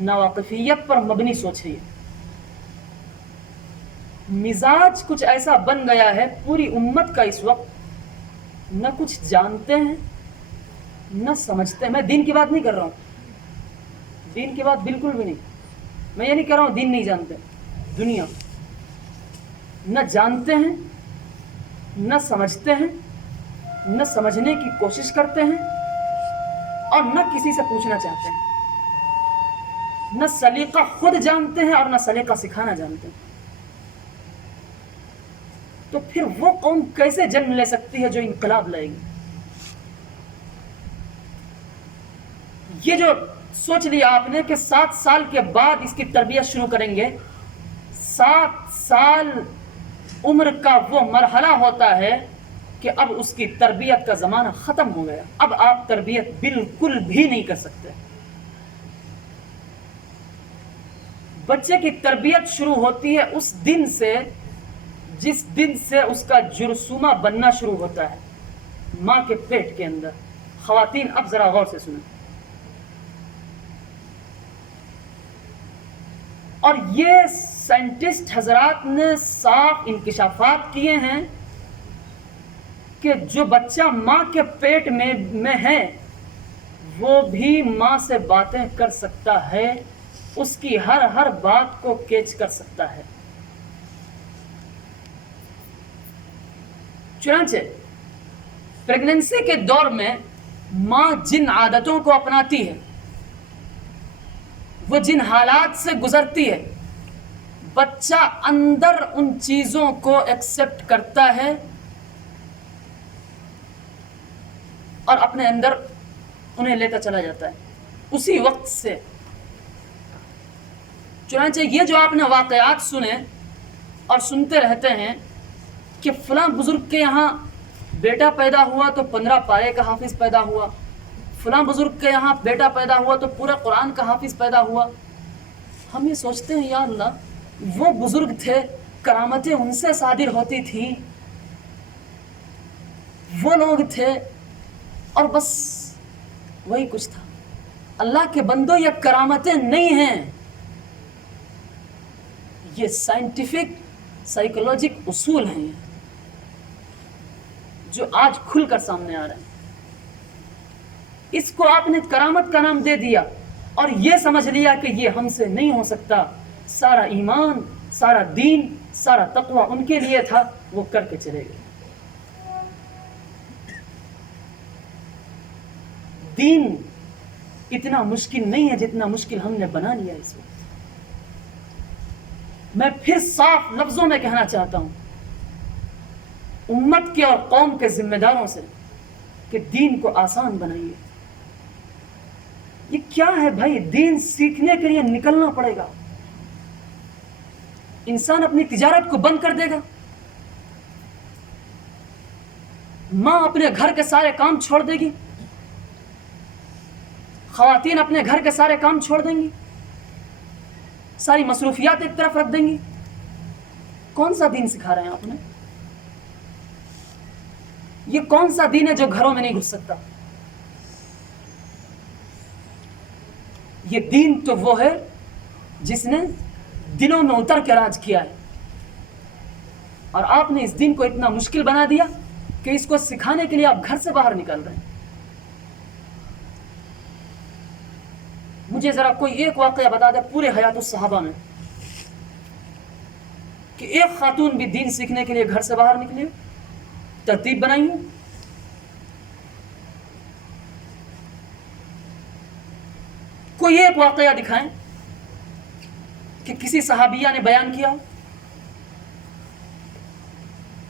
ناواقفیت پر مبنی سوچ ہے۔ مزاج کچھ ایسا بن گیا ہے پوری امت کا اس وقت نہ کچھ جانتے ہیں نہ سمجھتے ہیں. میں دین کی بات نہیں کر رہا ہوں, دین کی بات بالکل بھی نہیں. میں یہ نہیں کہہ رہا ہوں دین نہیں جانتے. دنیا نہ جانتے ہیں نہ سمجھتے ہیں نہ سمجھنے کی کوشش کرتے ہیں اور نہ کسی سے پوچھنا چاہتے ہیں. نہ سلیقہ خود جانتے ہیں اور نہ سلیقہ سکھانا جانتے ہیں. تو پھر وہ قوم کیسے جنم لے سکتی ہے جو انقلاب لائے گی؟ یہ جو سوچ لیا آپ نے کہ 7 سال کے بعد اس کی تربیت شروع کریں گے. 7 سال عمر کا وہ مرحلہ ہوتا ہے کہ اب اس کی تربیت کا زمانہ ختم ہو گیا. اب آپ تربیت بالکل بھی نہیں کر سکتے. بچے کی تربیت شروع ہوتی ہے اس دن سے جس دن سے اس کا جرثومہ بننا شروع ہوتا ہے ماں کے پیٹ کے اندر. خواتین اب ذرا غور سے سنیں. اور یہ سائنٹسٹ حضرات نے صاف انکشافات کیے ہیں کہ جو بچہ ماں کے پیٹ میں ہے وہ بھی ماں سے باتیں کر سکتا ہے, اس کی ہر بات کو کیچ کر سکتا ہے. چنانچہ پریگننسی کے دور میں ماں جن عادتوں کو اپناتی ہے, وہ جن حالات سے گزرتی ہے, بچہ اندر ان چیزوں کو ایکسپٹ کرتا ہے اور اپنے اندر انہیں لیتا چلا جاتا ہے اسی وقت سے. چنانچہ یہ جو آپ نے واقعات سنے اور سنتے رہتے ہیں کہ فلاں بزرگ کے یہاں بیٹا پیدا ہوا تو 15 پارے کا حافظ پیدا ہوا, فلاں بزرگ کے یہاں بیٹا پیدا ہوا تو پورا قرآن کا حافظ پیدا ہوا. ہم یہ سوچتے ہیں یا اللہ وہ بزرگ تھے, کرامتیں ان سے صادر ہوتی تھیں, وہ لوگ تھے اور بس وہی کچھ تھا. اللہ کے بندوں یہ کرامتیں نہیں ہیں, یہ سائنٹیفک سائیکولوجک اصول ہیں جو آج کھل کر سامنے آ رہے ہیں. اس کو آپ نے کرامت کا نام دے دیا اور یہ سمجھ لیا کہ یہ ہم سے نہیں ہو سکتا. سارا ایمان, سارا دین, سارا تقوی ان کے لیے تھا, وہ کر کے چلے گئے. دین اتنا مشکل نہیں ہے جتنا مشکل ہم نے بنا لیا اس وقت. میں پھر صاف لفظوں میں کہنا چاہتا ہوں امت کے اور قوم کے ذمہ داروں سے کہ دین کو آسان بنائیے. یہ کیا ہے بھائی؟ دین سیکھنے کے لیے نکلنا پڑے گا. انسان اپنی تجارت کو بند کر دے گا, ماں اپنے گھر کے سارے کام چھوڑ دے گی, خواتین اپنے گھر کے سارے کام چھوڑ دیں گی, ساری مصروفیات ایک طرف رکھ دیں گی. کون سا دین سکھا رہے ہیں آپ نے؟ یہ کون سا دین ہے جو گھروں میں نہیں گھس سکتا؟ یہ دین تو وہ ہے جس نے دلوں میں اتر کے راج کیا ہے, اور آپ نے اس دین کو اتنا مشکل بنا دیا کہ اس کو سکھانے کے لیے آپ گھر سے باہر نکل رہے ہیں. مجھے ذرا کوئی ایک واقعہ بتا دے پورے حیات الصحابہ میں کہ ایک خاتون بھی دین سیکھنے کے لیے گھر سے باہر نکلی, ترتیب بنائی ہو. کوئی ایک واقعہ دکھائیں کہ کسی صحابیہ نے بیان کیا ہو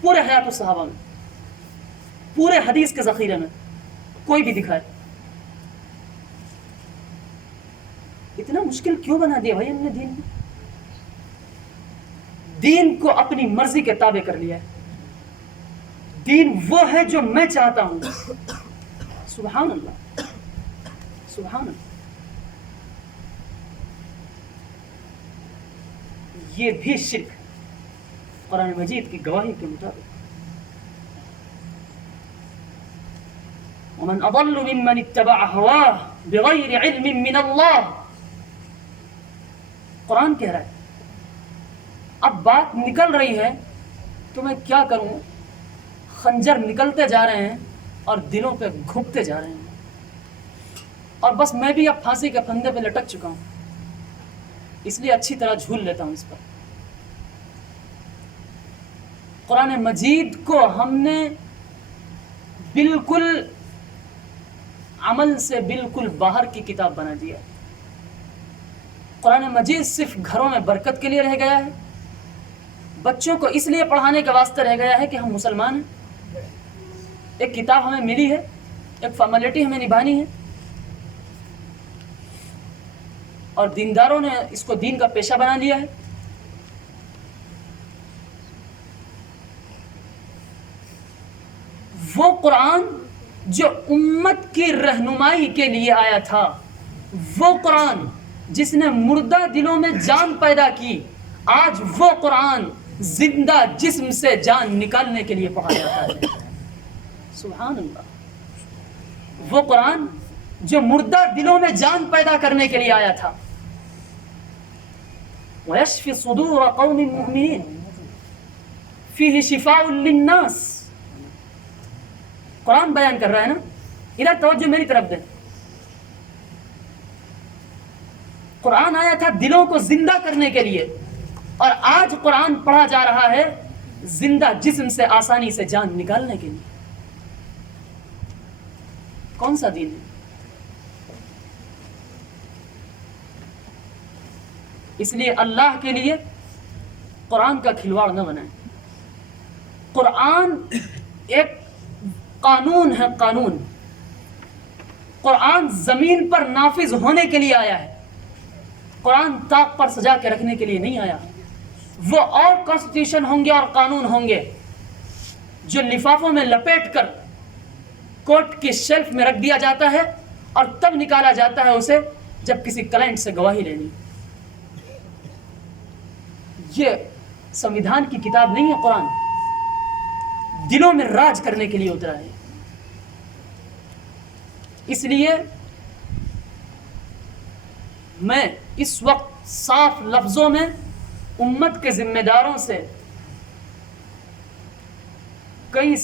پورے حیات الصحابہ میں, پورے حدیث کے ذخیرے میں کوئی بھی دکھائے. اتنا مشکل کیوں بنا دیا بھائی ہم نے دین کو؟ دین کو اپنی مرضی کے تابع کر لیا ہے. دین وہ ہے جو میں چاہتا ہوں. سبحان اللہ, سبحان اللہ. یہ بھی شرک قرآن مجید کی گواہی کے مطابق. ومن اضل ممن اتبع هواه بغیر علم من اللہ. قرآن کہہ رہا ہے. اب بات نکل رہی ہے تو میں کیا کروں؟ خنجر نکلتے جا رہے ہیں اور دلوں پہ گھپتے جا رہے ہیں، اور بس میں بھی اب پھانسی کے پھندے پہ لٹک چکا ہوں، اس لیے اچھی طرح جھول لیتا ہوں اس پر۔ قرآن مجید کو ہم نے بالکل عمل سے بالکل باہر کی کتاب بنا دیا۔ قرآن مجید صرف گھروں میں برکت کے لیے رہ گیا ہے، بچوں کو اس لیے پڑھانے کے واسطے رہ گیا ہے کہ ہم مسلمان ہیں، ایک کتاب ہمیں ملی ہے، ایک فارمیلٹی ہمیں نبھانی ہے، اور دینداروں نے اس کو دین کا پیشہ بنا لیا ہے۔ وہ قرآن جو امت کی رہنمائی کے لیے آیا تھا، وہ قرآن جس نے مردہ دلوں میں جان پیدا کی، آج وہ قرآن زندہ جسم سے جان نکالنے کے لیے پڑھا جاتا ہے۔ سبحان اللہ۔ وہ قرآن جو مردہ دلوں میں جان پیدا کرنے کے لیے آیا تھا، وَيَشْفِ صُدُورَ قَوْمٍ مُؤْمِنِينَ فِيهِ شِفَاءٌ لِلنَّاسِ۔ قرآن بیان کر رہا ہے نا، ادھر توجہ میری طرف دیں۔ قرآن آیا تھا دلوں کو زندہ کرنے کے لیے، اور آج قرآن پڑھا جا رہا ہے زندہ جسم سے آسانی سے جان نکالنے کے لیے۔ کون سا دین ہے؟ اس لیے اللہ کے لیے قرآن کا کھلواڑ نہ بنائیں۔ قرآن ایک قانون ہے، قانون۔ قرآن زمین پر نافذ ہونے کے لیے آیا ہے، قرآن طاق پر سجا کے رکھنے کے لیے نہیں آیا۔ وہ اور کانسٹیٹیوشن ہوں گے اور قانون ہوں گے جو لفافوں میں لپیٹ کر کورٹ کی شیلف میں رکھ دیا جاتا ہے، اور تب نکالا جاتا ہے اسے جب کسی کلائنٹ سے گواہی لینی۔ یہ سمویدھان کی کتاب نہیں ہے، قرآن دلوں میں راج کرنے کے لیے اترا ہے۔ اس لیے میں اس وقت صاف لفظوں میں امت کے ذمہ داروں سے کئی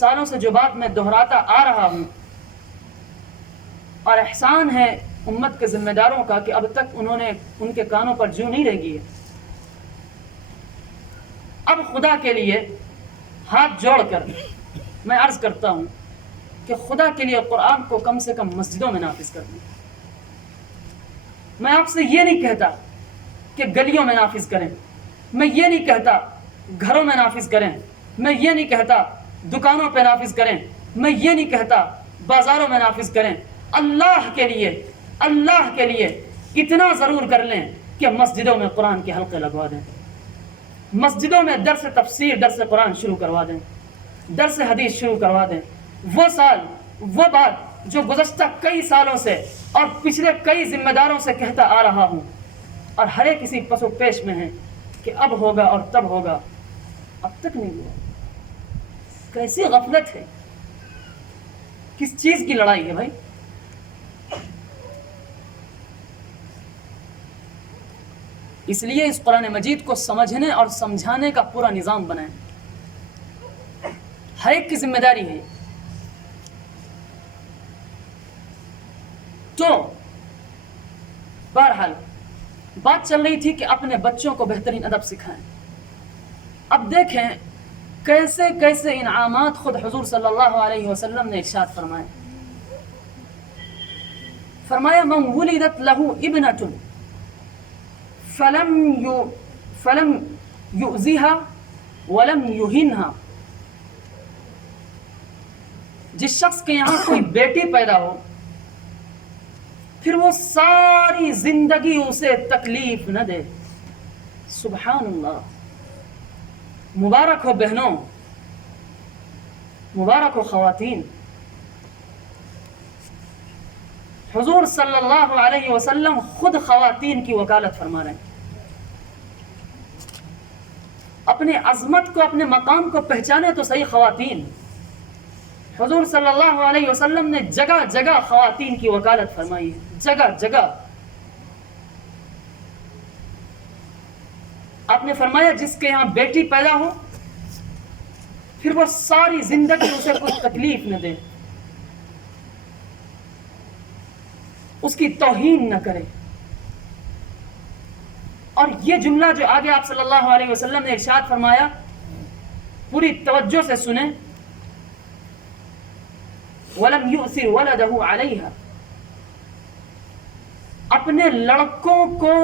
سالوں سے جو بات میں دہراتا آ رہا ہوں، اور احسان ہے امت کے ذمہ داروں کا کہ اب تک انہوں نے ان کے کانوں پر جو نہیں رہ گئی ہے۔ اب خدا کے لیے ہاتھ جوڑ کر میں عرض کرتا ہوں کہ خدا کے لیے قرآن کو کم سے کم مسجدوں میں نافذ کر دیں۔ میں آپ سے یہ نہیں کہتا کہ گلیوں میں نافذ کریں، میں یہ نہیں کہتا گھروں میں نافذ کریں، میں یہ نہیں کہتا دکانوں پہ نافذ کریں، میں یہ نہیں کہتا بازاروں میں نافذ کریں۔ اللہ کے لیے اتنا ضرور کر لیں کہ مسجدوں میں قرآن کے حلقے لگوا دیں، مسجدوں میں درس تفسیر، درس قرآن شروع کروا دیں، درس حدیث شروع کروا دیں۔ وہ بات جو گزشتہ کئی سالوں سے اور پچھلے کئی ذمہ داروں سے کہتا آ رہا ہوں، اور ہر ایک کسی پس و پیش میں ہے کہ اب ہوگا اور تب ہوگا، اب تک نہیں ہوا۔ کیسی غفلت ہے، کس چیز کی لڑائی ہے بھائی؟ اس لیے اس قرآن مجید کو سمجھنے اور سمجھانے کا پورا نظام بنائیں، ہر ایک کی ذمہ داری ہے۔ تو بہرحال بات چل رہی تھی کہ اپنے بچوں کو بہترین ادب سکھائیں۔ اب دیکھیں کیسے کیسے انعامات خود حضور صلی اللہ علیہ وسلم نے ارشاد فرمایا من ولدت له ابنة فلم يؤذيها ولم يهنها، جس شخص کے یہاں کوئی بیٹی پیدا ہو پھر وہ ساری زندگی اسے تکلیف نہ دے۔ سبحان اللہ، مبارک ہو بہنوں، مبارک ہو خواتین۔ حضور صلی اللہ علیہ وسلم خود خواتین کی وکالت فرما رہے ہیں۔ اپنے عظمت کو، اپنے مقام کو پہچانے تو صحیح خواتین۔ حضور صلی اللہ علیہ وسلم نے جگہ جگہ خواتین کی وکالت فرمائی ہے، جگہ جگہ۔ آپ نے فرمایا جس کے یہاں بیٹی پیدا ہو پھر وہ ساری زندگی اسے کوئی تکلیف نہ دے، اس کی توہین نہ کرے. اور یہ جملہ جو آگے آپ صلی اللہ علیہ وسلم نے ارشاد فرمایا، پوری توجہ سے سنیں. وَلَمْ يُؤْثِرْ وَلَدَهُ عَلَيْهَا، اپنے لڑکوں کو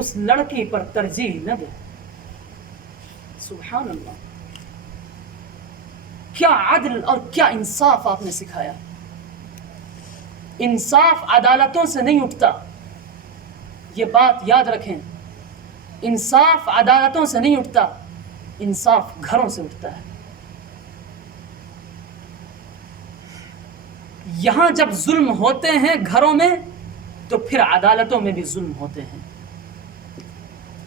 اس لڑکی پر ترجیح نہ دے. سبحان اللہ، کیا عدل اور کیا انصاف آپ نے سکھایا. انصاف عدالتوں سے نہیں اٹھتا، یہ بات یاد رکھیں. انصاف عدالتوں سے نہیں اٹھتا، انصاف گھروں سے اٹھتا ہے. یہاں جب ظلم ہوتے ہیں گھروں میں، تو پھر عدالتوں میں بھی ظلم ہوتے ہیں.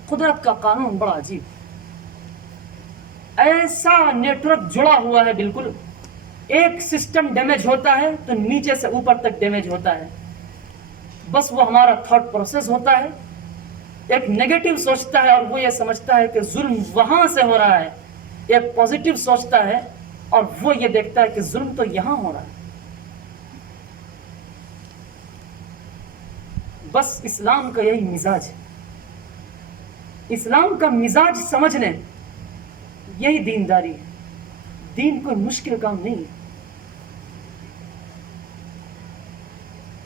قدرت کا قانون بڑا عجیب، ایسا نیٹ ورک جڑا ہوا ہے. بالکل ایک سسٹم ڈیمیج ہوتا ہے تو نیچے سے اوپر تک ڈیمیج ہوتا ہے. بس وہ ہمارا تھاٹ پروسیس ہوتا ہے. ایک نیگیٹو سوچتا ہے اور وہ یہ سمجھتا ہے کہ ظلم وہاں سے ہو رہا ہے. ایک پازیٹو سوچتا ہے اور وہ یہ دیکھتا ہے کہ ظلم تو یہاں ہو رہا ہے. بس اسلام کا یہی مزاج ہے. اسلام کا مزاج سمجھ لیں، یہی دینداری ہے. دین کوئی مشکل کام نہیں ہے.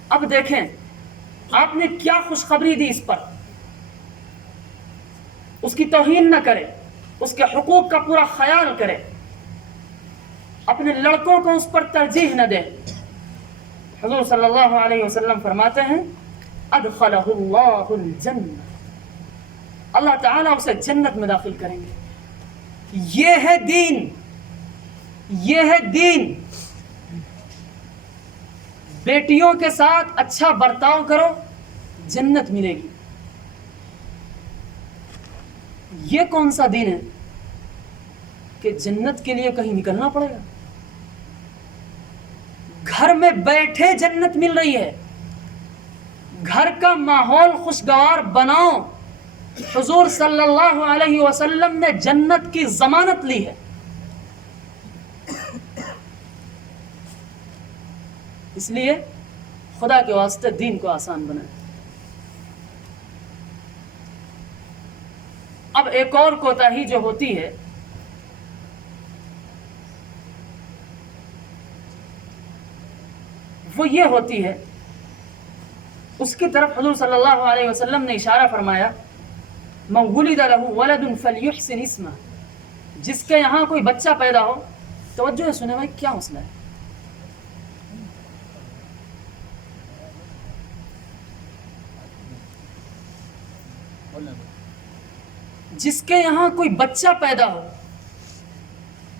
اب دیکھیں آپ نے کیا خوشخبری دی اس پر. اس کی توہین نہ کرے، اس کے حقوق کا پورا خیال کرے، اپنے لڑکوں کو اس پر ترجیح نہ دے. حضور صلی اللہ علیہ وسلم فرماتے ہیں ادخلہ اللہ الجنہ، اللہ تعالیٰ اسے جنت میں داخل کریں گے. یہ ہے دین، یہ ہے دین. بیٹیوں کے ساتھ اچھا برتاؤ کرو، جنت ملے گی. یہ کون سا دین ہے کہ جنت کے لیے کہیں نکلنا پڑے گا؟ گھر میں بیٹھے جنت مل رہی ہے. گھر کا ماحول خوشگوار بناؤ. حضور صلی اللہ علیہ وسلم نے جنت کی ضمانت لی ہے. اس لیے خدا کے واسطے دین کو آسان بنائیں. اب ایک اور کوتاہی جو ہوتی ہے، وہ یہ ہوتی ہے، اس کی طرف حضور صلی اللہ علیہ وسلم نے اشارہ فرمایا من ولد له ولد فلیحسن اسمہ. جس کے یہاں کوئی بچہ پیدا ہو، توجہ ہے سنیں بھائی کیا مسئلہ ہے. جس کے یہاں کوئی بچہ پیدا ہو،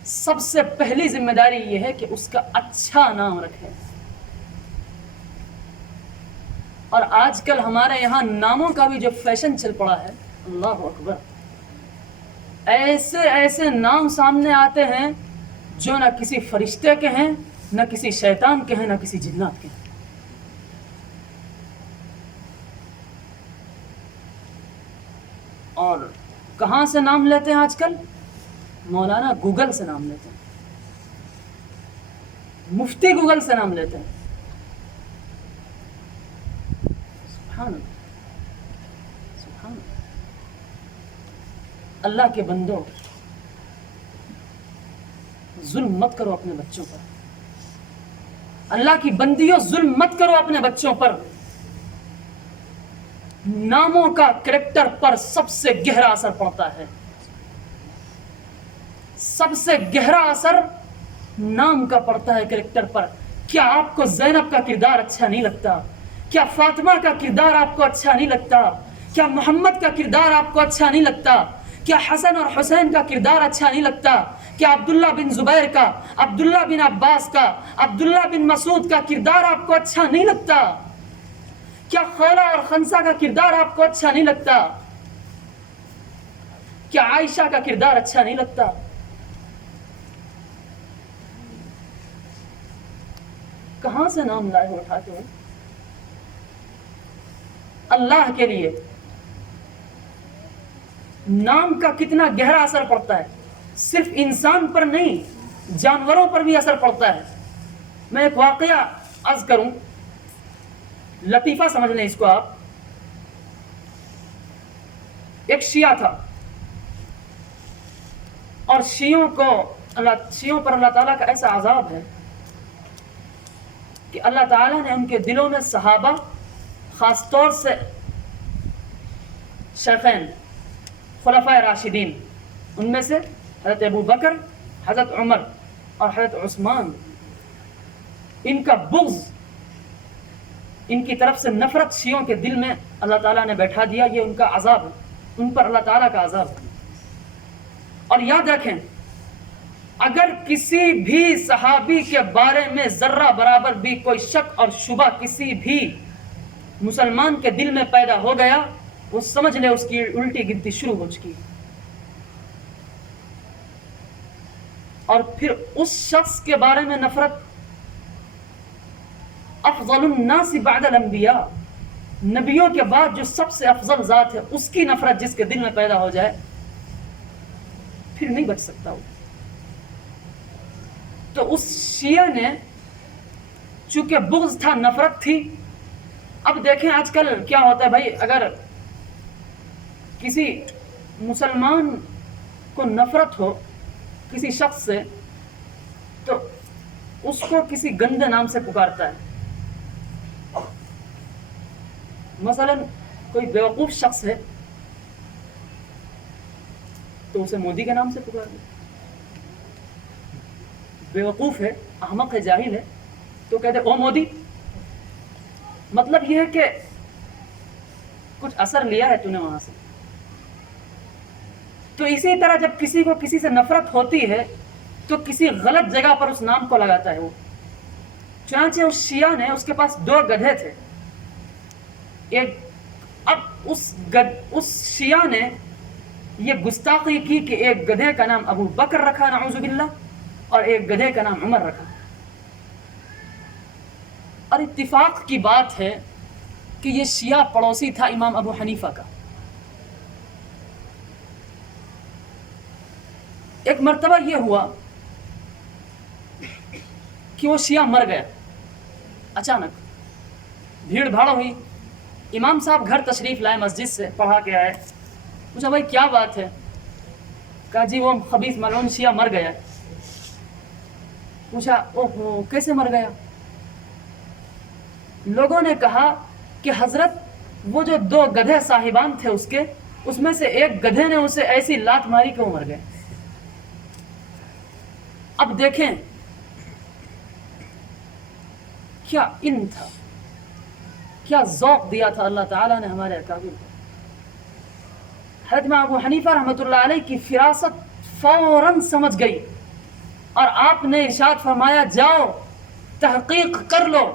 سب سے پہلی ذمہ داری یہ ہے کہ اس کا اچھا نام رکھے. اور آج کل ہمارے یہاں ناموں کا بھی جو فیشن چل پڑا ہے، اللہ اکبر، ایسے ایسے نام سامنے آتے ہیں جو نہ کسی فرشتے کے ہیں، نہ کسی شیطان کے ہیں، نہ کسی جنات کے ہیں. اور کہاں سے نام لیتے ہیں آج کل؟ مولانا گوگل سے نام لیتے ہیں، مفتی گوگل سے نام لیتے ہیں. سبحان اللہ، سبحان اللہ. اللہ کے بندو، ظلم مت کرو اپنے بچوں پر. اللہ کی بندیوں، ظلم مت کرو اپنے بچوں پر. ناموں کا کریکٹر پر سب سے گہرا اثر پڑتا ہے. سب سے گہرا اثر نام کا پڑتا ہے کریکٹر پر. کیا آپ کو زینب کا کردار اچھا نہیں لگتا؟ کیا فاطمہ کا کردار آپ کو اچھا نہیں لگتا؟ کیا محمد کا کردار آپ کو اچھا نہیں لگتا؟ کیا حسن اور حسین کا کردار اچھا نہیں لگتا؟ کیا عبداللہ بن زبیر کا، عبداللہ بن عباس کا، عبداللہ بن مسعود کا کردار آپ کو اچھا نہیں لگتا؟ کیا خولہ اور خنسا کا کردار آپ کو اچھا نہیں لگتا؟ کیا عائشہ کا کردار اچھا نہیں لگتا؟ کہاں سے نام لائے ہو اٹھاتے ہو؟ اللہ کے لیے نام کا کتنا گہرا اثر پڑتا ہے. صرف انسان پر نہیں جانوروں پر بھی اثر پڑتا ہے. میں ایک واقعہ عرض کروں, لطیفہ سمجھ لیں اس کو آپ. ایک شیعہ تھا اور شیعوں پر اللہ تعالیٰ کا ایسا عذاب ہے کہ اللہ تعالیٰ نے ان کے دلوں میں صحابہ, خاص طور سے شیخین خلفائے راشدین, ان میں سے حضرت ابو بکر, حضرت عمر اور حضرت عثمان, ان کا بغض, ان کی طرف سے نفرت شیعوں کے دل میں اللہ تعالیٰ نے بیٹھا دیا. یہ ان کا عذاب ہے, ان پر اللہ تعالیٰ کا عذاب ہے. اور یاد رکھیں, اگر کسی بھی صحابی کے بارے میں ذرہ برابر بھی کوئی شک اور شبہ کسی بھی مسلمان کے دل میں پیدا ہو گیا, وہ سمجھ لے اس کی الٹی گنتی شروع ہو چکی. اور پھر اس شخص کے بارے میں نفرت, افضل الناس بعد الانبیاء, نبیوں کے بعد جو سب سے افضل ذات ہے, اس کی نفرت جس کے دل میں پیدا ہو جائے پھر نہیں بچ سکتا وہ. تو اس شیعہ نے چونکہ بغض تھا, نفرت تھی. اب دیکھیں آج کل کیا ہوتا ہے بھائی, اگر کسی مسلمان کو نفرت ہو کسی شخص سے تو اس کو کسی گندے نام سے پکارتا ہے. مثلا کوئی بیوقوف شخص ہے تو اسے مودی کے نام سے پکار دے. بیوقوف ہے, احمق ہے, جاہل ہے, تو کہتے او مودی. مطلب یہ ہے کہ کچھ اثر لیا ہے تو نے وہاں سے. تو اسی طرح جب کسی کو کسی سے نفرت ہوتی ہے تو کسی غلط جگہ پر اس نام کو لگاتا ہے وہ. چنانچہ اس شیعہ نے, اس کے پاس 2 گدھے تھے. اب اس شیعہ نے یہ گستاخی کی کہ ایک گدھے کا نام ابو بکر رکھا نعوذ باللہ, اور ایک گدھے کا نام عمر رکھا. اور اتفاق کی بات ہے کہ یہ شیعہ پڑوسی تھا امام ابو حنیفہ کا. ایک مرتبہ یہ ہوا کہ وہ شیعہ مر گیا اچانک. بھیڑ بھاڑ ہوئی, امام صاحب گھر تشریف لائے, مسجد سے پڑھا کے آئے. پوچھا بھائی کیا بات ہے؟ کہا جی وہ خبیث ملعون شیعہ مر گیا. پوچھا اوہو کیسے مر گیا؟ لوگوں نے کہا کہ حضرت وہ جو 2 گدھے صاحبان تھے اس میں سے ایک گدھے نے اسے ایسی لات ماری کہ وہ مر گئے. اب دیکھیں کیا علم تھا, کیا ذوق دیا تھا اللہ تعالیٰ نے ہمارے اکابر کو. حضرت امام ابو حنیفہ رحمۃ اللہ علیہ کی فراست فوراً سمجھ گئی اور آپ نے ارشاد فرمایا جاؤ تحقیق کر لو,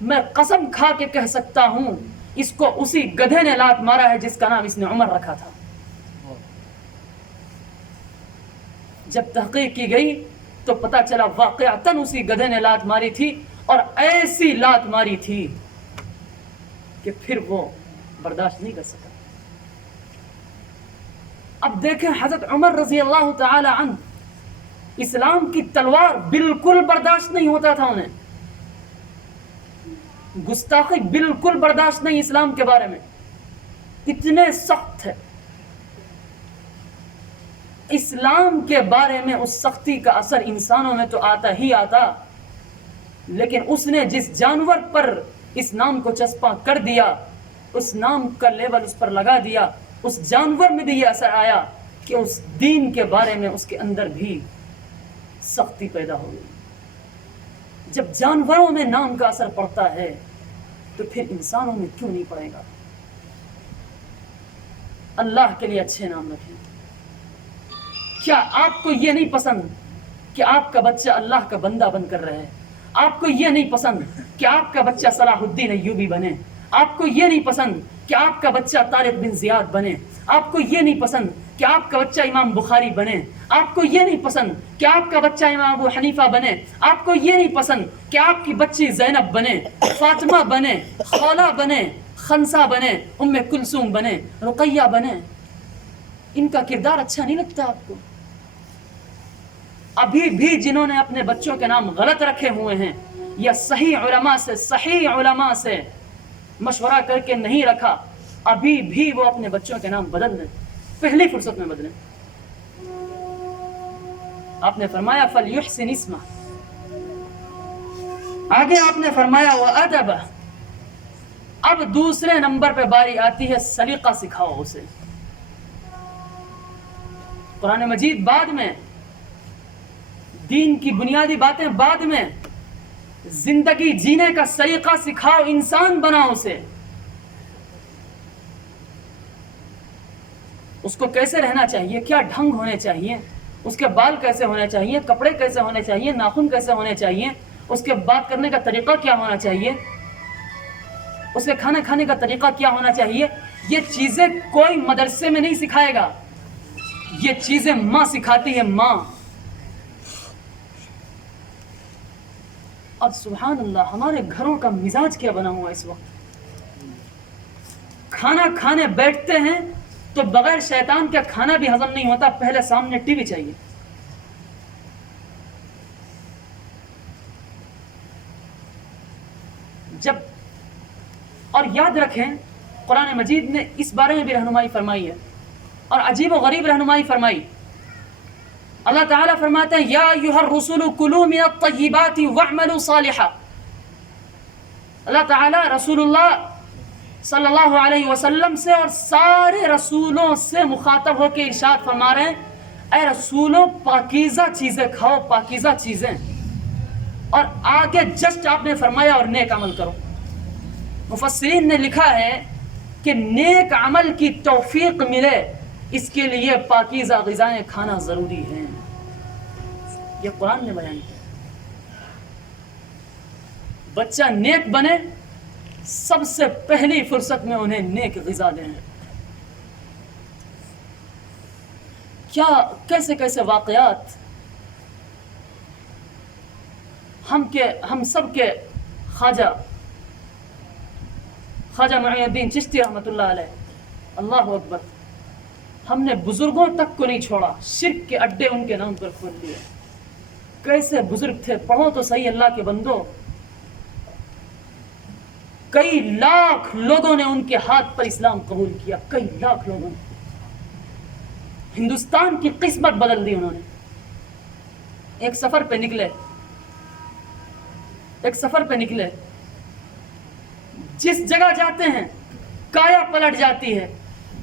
میں قسم کھا کے کہہ سکتا ہوں اس کو اسی گدھے نے لات مارا ہے جس کا نام اس نے عمر رکھا تھا. جب تحقیق کی گئی تو پتہ چلا واقعتاً اسی گدھے نے لات ماری تھی, اور ایسی لات ماری تھی کہ پھر وہ برداشت نہیں کر سکا. اب دیکھیں حضرت عمر رضی اللہ تعالی عنہ, اسلام کی تلوار بالکل برداشت نہیں ہوتا تھا انہیں, گستاخی بالکل برداشت نہیں اسلام کے بارے میں, اتنے سخت تھے. اسلام کے بارے میں اس سختی کا اثر انسانوں میں تو آتا ہی آتا, لیکن اس نے جس جانور پر اس نام کو چسپاں کر دیا, اس نام کا لیبل اس پر لگا دیا, اس جانور میں بھی یہ اثر آیا کہ اس دین کے بارے میں اس کے اندر بھی سختی پیدا ہو گئی. جب جانوروں میں نام کا اثر پڑتا ہے تو پھر انسانوں میں کیوں نہیں پڑے گا؟ اللہ کے لیے اچھے نام رکھیں. کیا آپ کو یہ نہیں پسند کہ آپ کا بچہ اللہ کا بندہ بن کر رہے؟ آپ کو یہ نہیں پسند کہ آپ کا بچہ صلاح الدین ایوبی بنے؟ آپ کو یہ نہیں پسند کہ آپ کا بچہ طارق بن زیاد بنے؟ آپ کو یہ نہیں پسند کہ آپ کا بچہ امام بخاری بنے؟ آپ کو یہ نہیں پسند کہ آپ کا بچہ امام ابو حنیفہ بنے؟ آپ کو یہ نہیں پسند کہ آپ کی بچی زینب بنے, فاطمہ بنے, خولہ بنے, خنسا بنے, ام کلثوم بنے, رقیہ بنے؟ ان کا کردار اچھا نہیں لگتا آپ کو؟ ابھی بھی جنہوں نے اپنے بچوں کے نام غلط رکھے ہوئے ہیں یا صحیح علماء سے مشورہ کر کے نہیں رکھا، ابھی بھی وہ اپنے بچوں کے نام بدل دیں، پہلی فرصت میں بدلیں۔ آپ نے فرمایا فَلْيُحْسِنِ اسْمَهُ، آگے آپ نے فرمایا وَأَدَبَهُ، اب دوسرے نمبر پہ باری آتی ہے سلیقہ سکھاؤ اسے۔ قرآن مجید بعد میں، دین کی بنیادی باتیں بعد میں، زندگی جینے کا سلیقہ سکھاؤ، انسان بناؤ اسے، اس کو کیسے رہنا چاہیے، کیا ڈھنگ ہونے چاہیے، اس کے بال کیسے ہونے چاہیے، کپڑے کیسے ہونے چاہیے، ناخن کیسے ہونے چاہیے، اس کے بات کرنے کا طریقہ کیا ہونا چاہیے، اس کے کھانا کھانے کا طریقہ کیا ہونا چاہیے۔ یہ چیزیں کوئی مدرسے میں نہیں سکھائے گا، یہ چیزیں ماں سکھاتی ہے، ماں۔ اب سبحان اللہ ہمارے گھروں کا مزاج کیا بنا ہوا اس وقت، کھانا کھانے بیٹھتے ہیں تو بغیر شیطان کے کھانا بھی ہضم نہیں ہوتا، پہلے سامنے ٹی وی چاہیے۔ جب اور یاد رکھیں قرآن مجید نے اس بارے میں بھی رہنمائی فرمائی ہے اور عجیب و غریب رہنمائی فرمائی۔ اللہ تعالیٰ فرماتے ہیں یا ایھا الرسول کلوا من الطیبات واعملوا صالحا۔ اللہ تعالیٰ رسول اللہ صلی اللہ علیہ وسلم سے اور سارے رسولوں سے مخاطب ہو کے ارشاد فرما رہے ہیں، اے رسولوں پاکیزہ چیزیں کھاؤ، پاکیزہ چیزیں، اور آگے جسٹ آپ نے فرمایا اور نیک عمل کرو۔ مفسرین نے لکھا ہے کہ نیک عمل کی توفیق ملے اس کے لیے پاکیزہ غذائیں کھانا ضروری ہیں، یہ قرآن نے بیان کیا۔ بچہ نیک بنے، سب سے پہلی فرصت میں انہیں نیک غذا دیں۔ کیا کیسے کیسے واقعات ہم سب کے خواجہ معین الدین چشتی رحمۃ اللہ علیہ، اللہ اکبر، ہم نے بزرگوں تک کو نہیں چھوڑا، شرک کے اڈے ان کے نام پر کھول دیے۔ کیسے بزرگ تھے، پڑھو تو صحیح اللہ کے بندو، کئی لاکھ لوگوں نے ان کے ہاتھ پر اسلام قبول کیا، کئی لاکھ لوگوں نے، ہندوستان کی قسمت بدل دی انہوں نے۔ ایک سفر پہ نکلے، جس جگہ جاتے ہیں کایا پلٹ جاتی ہے،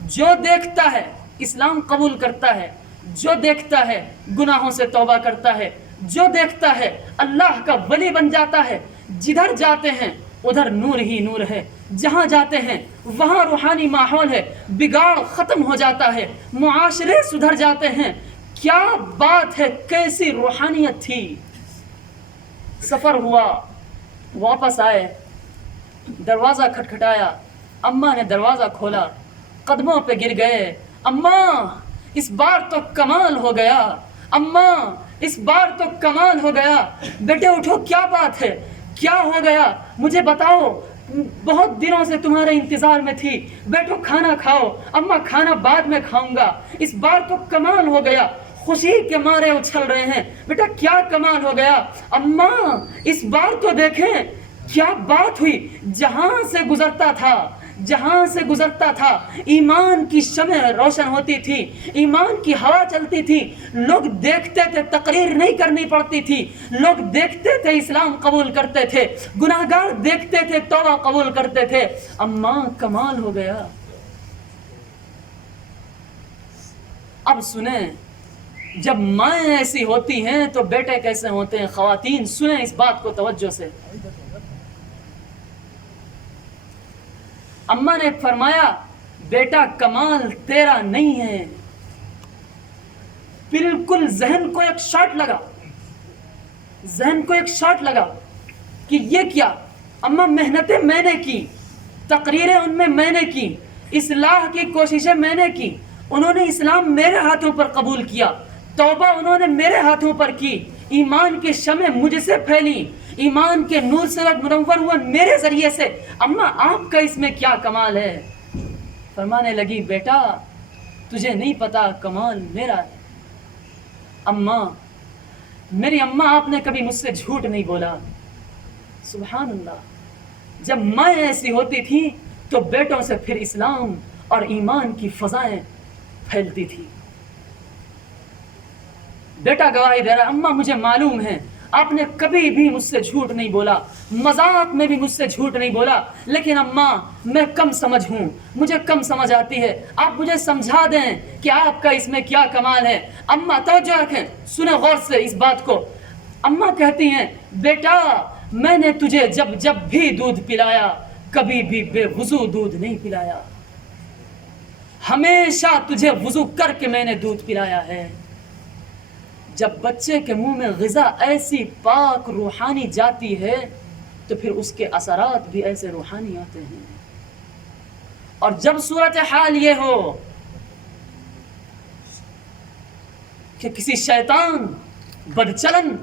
جو دیکھتا ہے اسلام قبول کرتا ہے، جو دیکھتا ہے گناہوں سے توبہ کرتا ہے، جو دیکھتا ہے اللہ کا ولی بن جاتا ہے۔ جدھر جاتے ہیں ادھر نور ہی نور ہے، جہاں جاتے ہیں وہاں روحانی ماحول ہے، بگاڑ ختم ہو جاتا ہے، معاشرے سدھر جاتے ہیں۔ کیا بات ہے، کیسی روحانیت تھی۔ سفر ہوا، واپس آئے، دروازہ کھٹکھٹایا، اماں نے دروازہ کھولا، قدموں پہ گر گئے، اماں اس بار تو کمال ہو گیا، اماں اس بار تو کمال ہو گیا، بیٹے اٹھو، کیا بات ہے، کیا ہو گیا مجھے بتاؤ، بہت دنوں سے تمہارے انتظار میں تھی، بیٹو کھانا کھاؤ، اماں کھانا بعد میں کھاؤں گا، اس بار تو کمال ہو گیا، خوشی کے مارے اچھل رہے ہیں، بیٹا کیا کمال ہو گیا، اماں اس بار تو دیکھیں کیا بات ہوئی، جہاں سے گزرتا تھا ایمان کی شمع روشن ہوتی تھی، ایمان کی ہوا چلتی تھی، لوگ دیکھتے تھے، تقریر نہیں کرنی پڑتی تھی، لوگ دیکھتے تھے اسلام قبول کرتے تھے، گناہگار دیکھتے تھے توبہ قبول کرتے تھے، اماں کمال ہو گیا۔ اب سنیں، جب مائیں ایسی ہوتی ہیں تو بیٹے کیسے ہوتے ہیں۔ خواتین سنیں اس بات کو توجہ سے۔ اماں نے فرمایا بیٹا کمال تیرا نہیں ہے۔ بالکل ذہن کو ایک شاٹ لگا کہ یہ کیا، اماں محنتیں میں نے کی، تقریریں ان میں نے کی، اصلاح کی کوششیں میں نے کی، انہوں نے اسلام میرے ہاتھوں پر قبول کیا، توبہ انہوں نے میرے ہاتھوں پر کی، ایمان کے شمع مجھ سے پھیلی، ایمان کے نور سے منور ہوا میرے ذریعے سے، اماں آپ کا اس میں کیا کمال ہے؟ فرمانے لگی بیٹا تجھے نہیں پتا کمال میرا ہے۔ اماں میری اماں آپ نے کبھی مجھ سے جھوٹ نہیں بولا. سبحان اللہ. جب مائیں ایسی ہوتی تھی تو بیٹوں سے پھر اسلام اور ایمان کی فضائیں پھیلتی تھی. بیٹا گواہی دے رہا, اماں مجھے معلوم ہے آپ نے کبھی بھی مجھ سے جھوٹ نہیں بولا, مذاق میں بھی مجھ سے جھوٹ نہیں بولا, لیکن اماں میں کم سمجھ ہوں, مجھے کم سمجھ آتی ہے, آپ مجھے سمجھا دیں کہ آپ کا اس میں کیا کمال ہے. اماں توجہ رکھیں, سنیں غور سے اس بات کو. اماں کہتی ہیں بیٹا میں نے تجھے جب بھی دودھ پلایا کبھی بھی بے وضو دودھ نہیں پلایا, ہمیشہ تجھے وضو کر کے میں نے دودھ پلایا ہے. جب بچے کے منہ میں غذا ایسی پاک روحانی جاتی ہے تو پھر اس کے اثرات بھی ایسے روحانی آتے ہیں. اور جب صورتحال یہ ہو کہ کسی شیطان, بدچلن,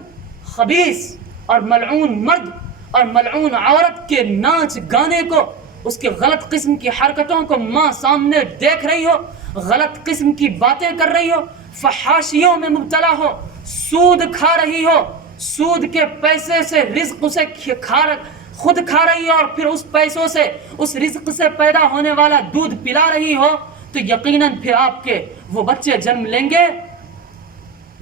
خبیث اور ملعون مرد اور ملعون عورت کے ناچ گانے کو, اس کے غلط قسم کی حرکتوں کو ماں سامنے دیکھ رہی ہو, غلط قسم کی باتیں کر رہی ہو, فحاشیوں میں مبتلا ہو, سود کھا رہی ہو, سود کے پیسے سے رزق اسے خود کھا رہی ہو اور پھر اس پیسوں سے اس رزق سے پیدا ہونے والا دودھ پلا رہی ہو, تو یقیناً پھر آپ کے وہ بچے جنم لیں گے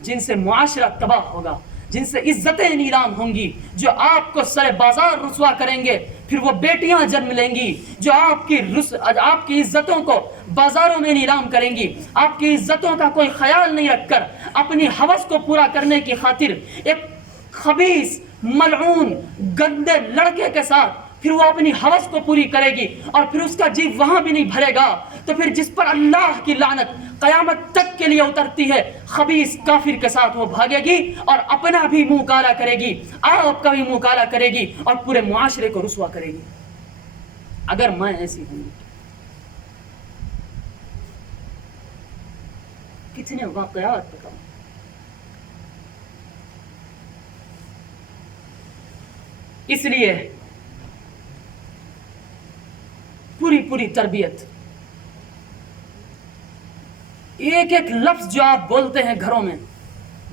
جن سے معاشرہ تباہ ہوگا, جن سے عزتیں نیلام ہوں گی, جو آپ کو سر بازار رسوا کریں گے. پھر وہ بیٹیاں جنم لیں گی جو آپ کی عزتوں کو بازاروں میں نیلام کریں گی, آپ کی عزتوں کا کوئی خیال نہیں رکھ کر اپنی ہوس کو پورا کرنے کی خاطر ایک خبیث ملعون گندے لڑکے کے ساتھ پھر وہ اپنی ہوس کو پوری کرے گی, اور پھر اس کا جی وہاں بھی نہیں بھرے گا. تو پھر جس پر اللہ کی لعنت قیامت تک کے لیے اترتی ہے, خبیث کافر کے ساتھ وہ بھاگے گی اور اپنا بھی منہ کالا کرے گی, آپ کا بھی منہ کالا کرے گی اور پورے معاشرے کو رسوا کرے گی. اگر میں ایسی ہوں, کتنے واقعات بتاؤں. اس لیے پوری تربیت, ایک ایک لفظ جو آپ بولتے ہیں گھروں میں,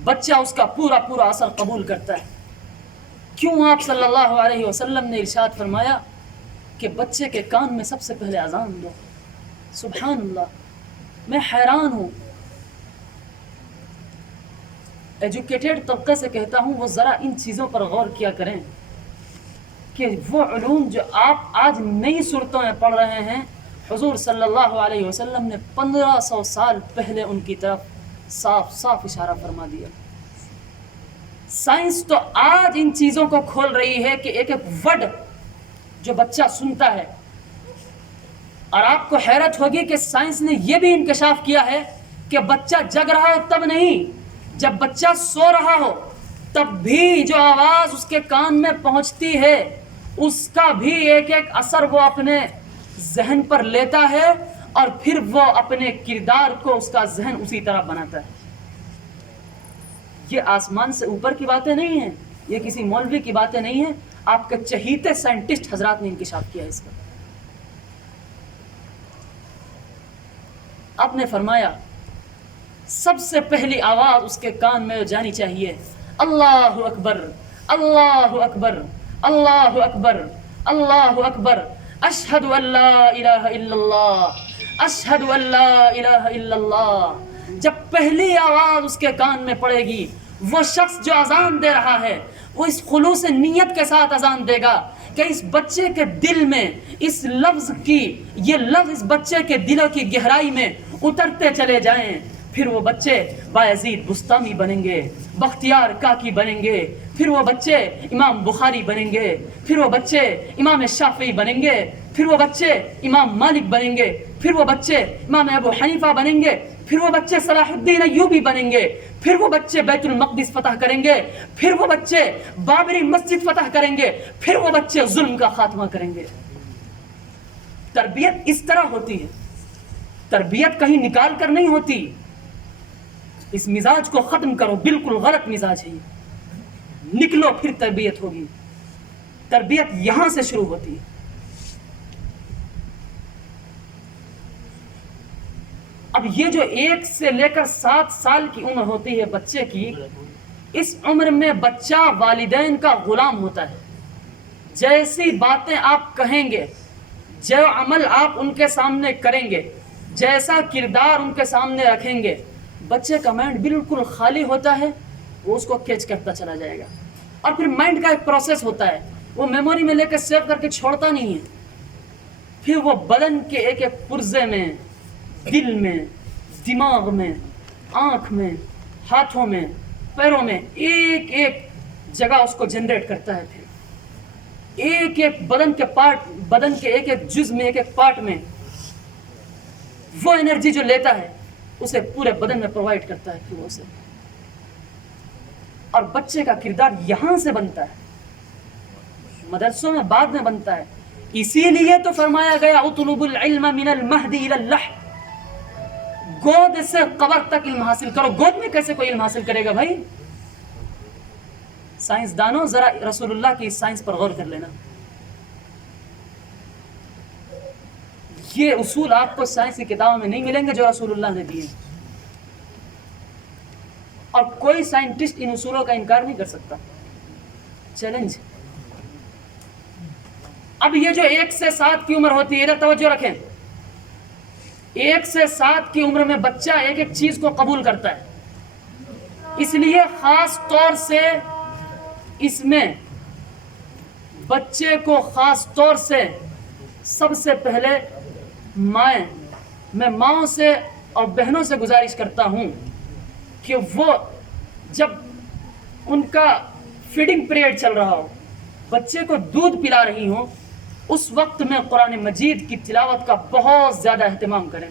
بچہ اس کا پورا اثر قبول کرتا ہے. کیوں آپ صلی اللہ علیہ وسلم نے ارشاد فرمایا کہ بچے کے کان میں سب سے پہلے اذان دو. سبحان اللہ, میں حیران ہوں. ایجوکیٹڈ طبقے سے کہتا ہوں وہ ذرا ان چیزوں پر غور کیا کریں کہ وہ علوم جو آپ آج نئی صورتوں میں پڑھ رہے ہیں, حضور صلی اللہ علیہ وسلم نے 1500 سال پہلے ان کی طرف صاف اشارہ فرما دیا. سائنس تو آج ان چیزوں کو کھول رہی ہے کہ ایک ورڈ جو بچہ سنتا ہے, اور آپ کو حیرت ہوگی کہ سائنس نے یہ بھی انکشاف کیا ہے کہ بچہ جگ رہا ہو تب نہیں, جب بچہ سو رہا ہو تب بھی جو آواز اس کے کان میں پہنچتی ہے اس کا بھی ایک اثر وہ اپنے ذہن پر لیتا ہے, اور پھر وہ اپنے کردار کو اس کا ذہن اسی طرح بناتا ہے. یہ آسمان سے اوپر کی باتیں نہیں ہیں, یہ کسی مولوی کی باتیں نہیں ہیں, آپ کے چہیتے سائنٹسٹ حضرات نے انکشاف کیا ہے اس کا. آپ نے فرمایا سب سے پہلی آواز اس کے کان میں جانی چاہیے اللہ اکبر, اللہ اکبر, اللہ اکبر, اللہ اکبر, اشہد ان لا الہ الا اللہ, اشہد ان لا الہ الا اللہ. جب پہلی آواز اس کے کان میں پڑے گی, وہ شخص جو اذان دے رہا ہے وہ اس خلوص نیت کے ساتھ اذان دے گا کہ اس بچے کے دل میں اس لفظ کی, یہ لفظ اس بچے کے دلوں کی گہرائی میں اترتے چلے جائیں. پھر وہ بچے بایزید بستامی بنیں گے, بختیار کاکی بنیں گے, پھر وہ بچے امام بخاری بنیں گے, پھر وہ بچے امام شافعی بنیں گے, پھر وہ بچے امام مالک بنیں گے, پھر وہ بچے امام ابو حنیفہ بنیں گے, پھر وہ بچے صلاح الدین ایوبی بنیں گے, پھر وہ بچے بیت المقدس فتح کریں گے, پھر وہ بچے بابری مسجد فتح کریں گے, پھر وہ بچے ظلم کا خاتمہ کریں گے. تربیت اس طرح ہوتی ہے, تربیت کہیں نکال کر نہیں ہوتی. اس مزاج کو ختم کرو, بالکل غلط مزاج ہے, نکلو پھر تربیت ہوگی. تربیت یہاں سے شروع ہوتی ہے. اب یہ جو 1 سے لے کر 7 سال کی عمر ہوتی ہے بچے کی, اس عمر میں بچہ والدین کا غلام ہوتا ہے. جیسی باتیں آپ کہیں گے، جو عمل آپ ان کے سامنے کریں گے، جیسا کردار ان کے سامنے رکھیں گے، بچے کا مائنڈ بالکل خالی ہوتا ہے، وہ اس کو کیچ کرتا چلا جائے گا. اور پھر مائنڈ کا ایک پروسیس ہوتا ہے، وہ میموری میں لے کے سیو کر کے چھوڑتا نہیں ہے. پھر وہ بدن کے ایک ایک پرزے میں، دل میں، دماغ میں، آنکھ میں، ہاتھوں میں، پیروں میں ایک ایک جگہ اس کو جنریٹ کرتا ہے. پھر ایک ایک بدن کے پارٹ، بدن کے ایک ایک جز میں، ایک ایک پارٹ میں وہ انرجی جو لیتا ہے اسے پورے بدن میں پرووائڈ کرتا ہے. پھر اسے، اور بچے کا کردار یہاں سے بنتا ہے، مدرسوں میں بعد میں بنتا ہے. اسی لیے تو فرمایا گیا اطلب العلم من المہد الى اللحد، گود سے قبر تک علم حاصل کرو. گود میں کیسے کوئی علم حاصل کرے گا بھائی؟ سائنسدانوں ذرا رسول اللہ کی سائنس پر غور کر لینا. یہ اصول آپ کو سائنس کی کتابوں میں نہیں ملیں گے جو رسول اللہ نے دیے، اور کوئی سائنٹسٹ ان اصولوں کا انکار نہیں کر سکتا. چیلنج. اب یہ جو 1 سے 7 کی عمر ہوتی ہے، ادھر توجہ رکھیں. 1 سے 7 کی عمر میں بچہ ایک ایک چیز کو قبول کرتا ہے. اس لیے خاص طور سے اس میں بچے کو خاص طور سے سب سے پہلے میں ماؤں سے اور بہنوں سے گزارش کرتا ہوں کہ وہ جب ان کا فیڈنگ پیریڈ چل رہا ہو، بچے کو دودھ پلا رہی ہوں، اس وقت میں قرآن مجید کی تلاوت کا بہت زیادہ اہتمام کریں.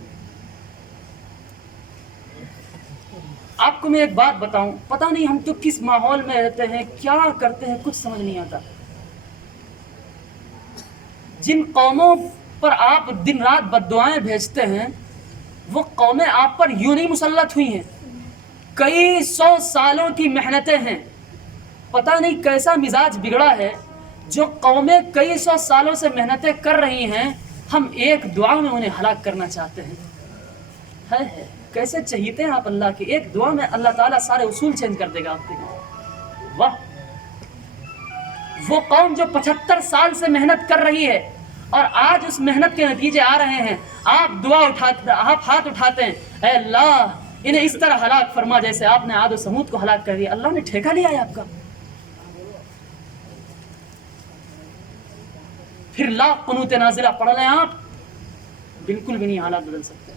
آپ کو میں ایک بات بتاؤں، پتہ نہیں ہم تو کس ماحول میں رہتے ہیں، کیا کرتے ہیں، کچھ سمجھ نہیں آتا. جن قوموں پر آپ دن رات بد دعائیں بھیجتے ہیں، وہ قومیں آپ پر یوں نہیں مسلط ہوئی ہیں، کئی 100 سالوں کی محنتیں ہیں. پتہ نہیں کیسا مزاج بگڑا ہے، جو قومیں کئی 100 سالوں سے محنتیں کر رہی ہیں، ہم ایک دعا میں انہیں ہلاک کرنا چاہتے ہیں. ہے کیسے چہیتے ہیں آپ اللہ کے، ایک دعا میں اللہ تعالیٰ سارے اصول چینج کر دے گا آپ کے. واہ. وہ قوم جو 75 سال سے محنت کر رہی ہے اور آج اس محنت کے نتیجے آ رہے ہیں، آپ آپ ہاتھ اٹھاتے ہیں، اے اللہ انہیں اس طرح ہلاک فرما جیسے آپ نے عاد و سمود کو ہلاک کر دیا. اللہ نے ٹھیکہ لیا ہے آپ کا. پھر لا قنوت نازلہ پڑھ لیں آپ، بالکل بھی نہیں حالات بدل سکتے.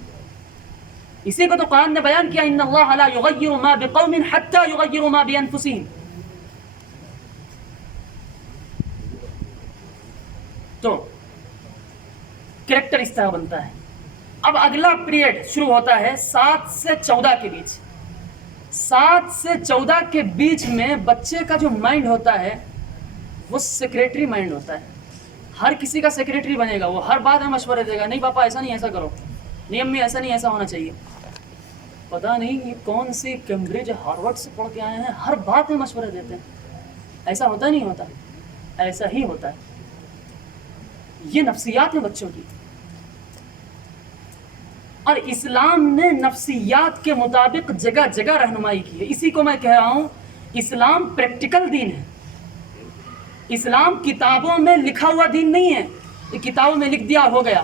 اسی کو تو قرآن نے بیان کیا، ان اللہ لا یغیر ما بقوم حتی یغیروا ما بانفسہم. تو کریکٹر اس طرح بنتا ہے. اب اگلا پیریڈ شروع ہوتا ہے 7 سے 14 کے بیچ. 7 سے 14 کے بیچ میں بچے کا جو مائنڈ ہوتا ہے وہ سیکریٹری مائنڈ ہوتا ہے. ہر کسی کا سیکریٹری بنے گا، وہ ہر بات میں مشورے دے گا، نہیں پاپا ایسا نہیں، ایسا کرو، نہیں امی ایسا نہیں، ایسا ہونا چاہیے. پتہ نہیں یہ کون سی کیمبرج ہارورڈ سے پڑھ کے آئے ہیں، ہر بات میں مشورے دیتے ہیں. ایسا ہوتا نہیں ہوتا، ایسا ہی ہوتا ہے. یہ نفسیات ہیں بچوں کی، اور اسلام نے نفسیات کے مطابق جگہ جگہ رہنمائی کی ہے. اسی کو میں کہہ رہا ہوں اسلام پریکٹیکل دین ہے. اسلام کتابوں میں لکھا ہوا دین نہیں ہے کہ کتابوں میں لکھ دیا ہو گیا.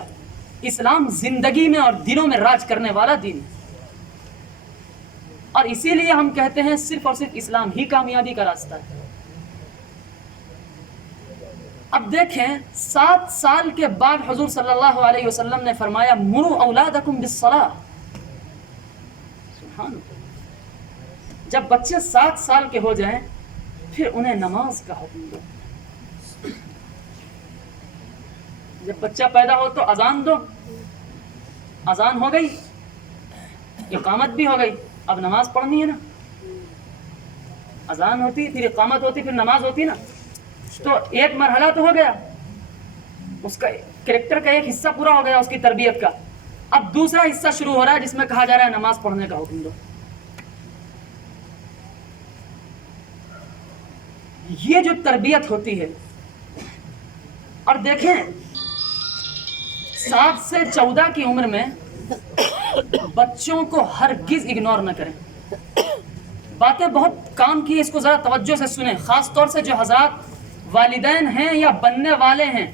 اسلام زندگی میں اور دلوں میں راج کرنے والا دین ہے. اور اسی لیے ہم کہتے ہیں صرف اور صرف اسلام ہی کامیابی کا راستہ ہے. اب دیکھیں 7 سال کے بعد حضور صلی اللہ علیہ وسلم نے فرمایا مروا اولادکم بالصلاۃ. سبحان اللہ. جب بچے 7 سال کے ہو جائیں پھر انہیں نماز کا حکم دو. جب بچہ پیدا ہو تو اذان دو. اذان ہو گئی، اقامت بھی ہو گئی، اب نماز پڑھنی ہے نا. اذان ہوتی پھر اقامت ہوتی پھر نماز ہوتی نا، تو ایک مرحلہ تو ہو گیا، اس کا کریکٹر کا ایک حصہ پورا ہو گیا، اس کی تربیت کا. اب دوسرا حصہ شروع ہو رہا ہے جس میں کہا جا رہا ہے نماز پڑھنے کا حکم دو. یہ جو تربیت ہوتی ہے، اور دیکھیں 7 سے 14 کی عمر میں بچوں کو ہرگز اگنور نہ کریں. باتیں بہت کام کی، اس کو ذرا توجہ سے سنیں، خاص طور سے جو حضرات والدین ہیں یا بننے والے ہیں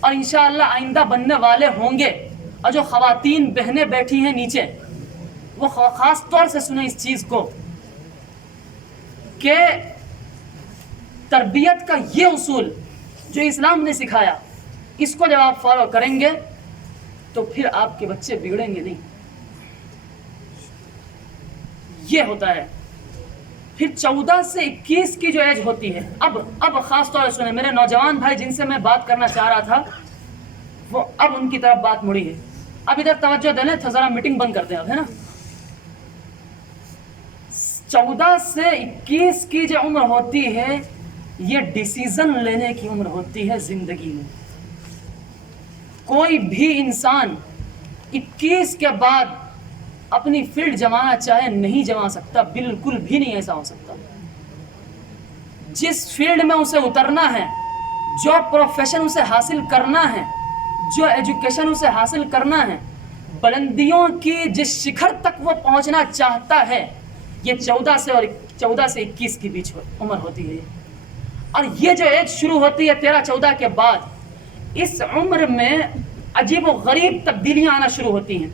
اور انشاءاللہ آئندہ بننے والے ہوں گے، اور جو خواتین بہنیں بیٹھی ہیں نیچے، وہ خاص طور سے سنیں اس چیز کو کہ تربیت کا یہ اصول جو اسلام نے سکھایا، اس کو جب آپ فالو کریں گے تو پھر آپ کے بچے بگڑیں گے نہیں. یہ ہوتا ہے. پھر 14 سے 21 کی جو ایج ہوتی ہے، اب خاص طور سے سنیں، میرے نوجوان بھائی جن سے میں بات کرنا چاہ رہا تھا وہ اب ان کی طرف بات مڑی ہے. اب ادھر توجہ دینا تھا، ذرا میٹنگ بند کرتے ہیں اب، ہے نا. 14 سے 21 کی جو عمر ہوتی ہے یہ ڈیسیزن لینے کی عمر ہوتی ہے زندگی میں. کوئی بھی انسان 21 کے بعد اپنی فیلڈ جمانا چاہے نہیں جما سکتا، بالکل بھی نہیں ایسا ہو سکتا. جس فیلڈ میں اسے اترنا ہے، جو پروفیشن اسے حاصل کرنا ہے، جو ایجوکیشن اسے حاصل کرنا ہے، بلندیوں کی جس شکھر تک وہ پہنچنا چاہتا ہے، یہ 14 سے 21 کے بیچ عمر ہوتی ہے. اور یہ جو ایج شروع ہوتی ہے 13-14 کے بعد، اس عمر میں عجیب و غریب تبدیلیاں آنا شروع ہوتی ہیں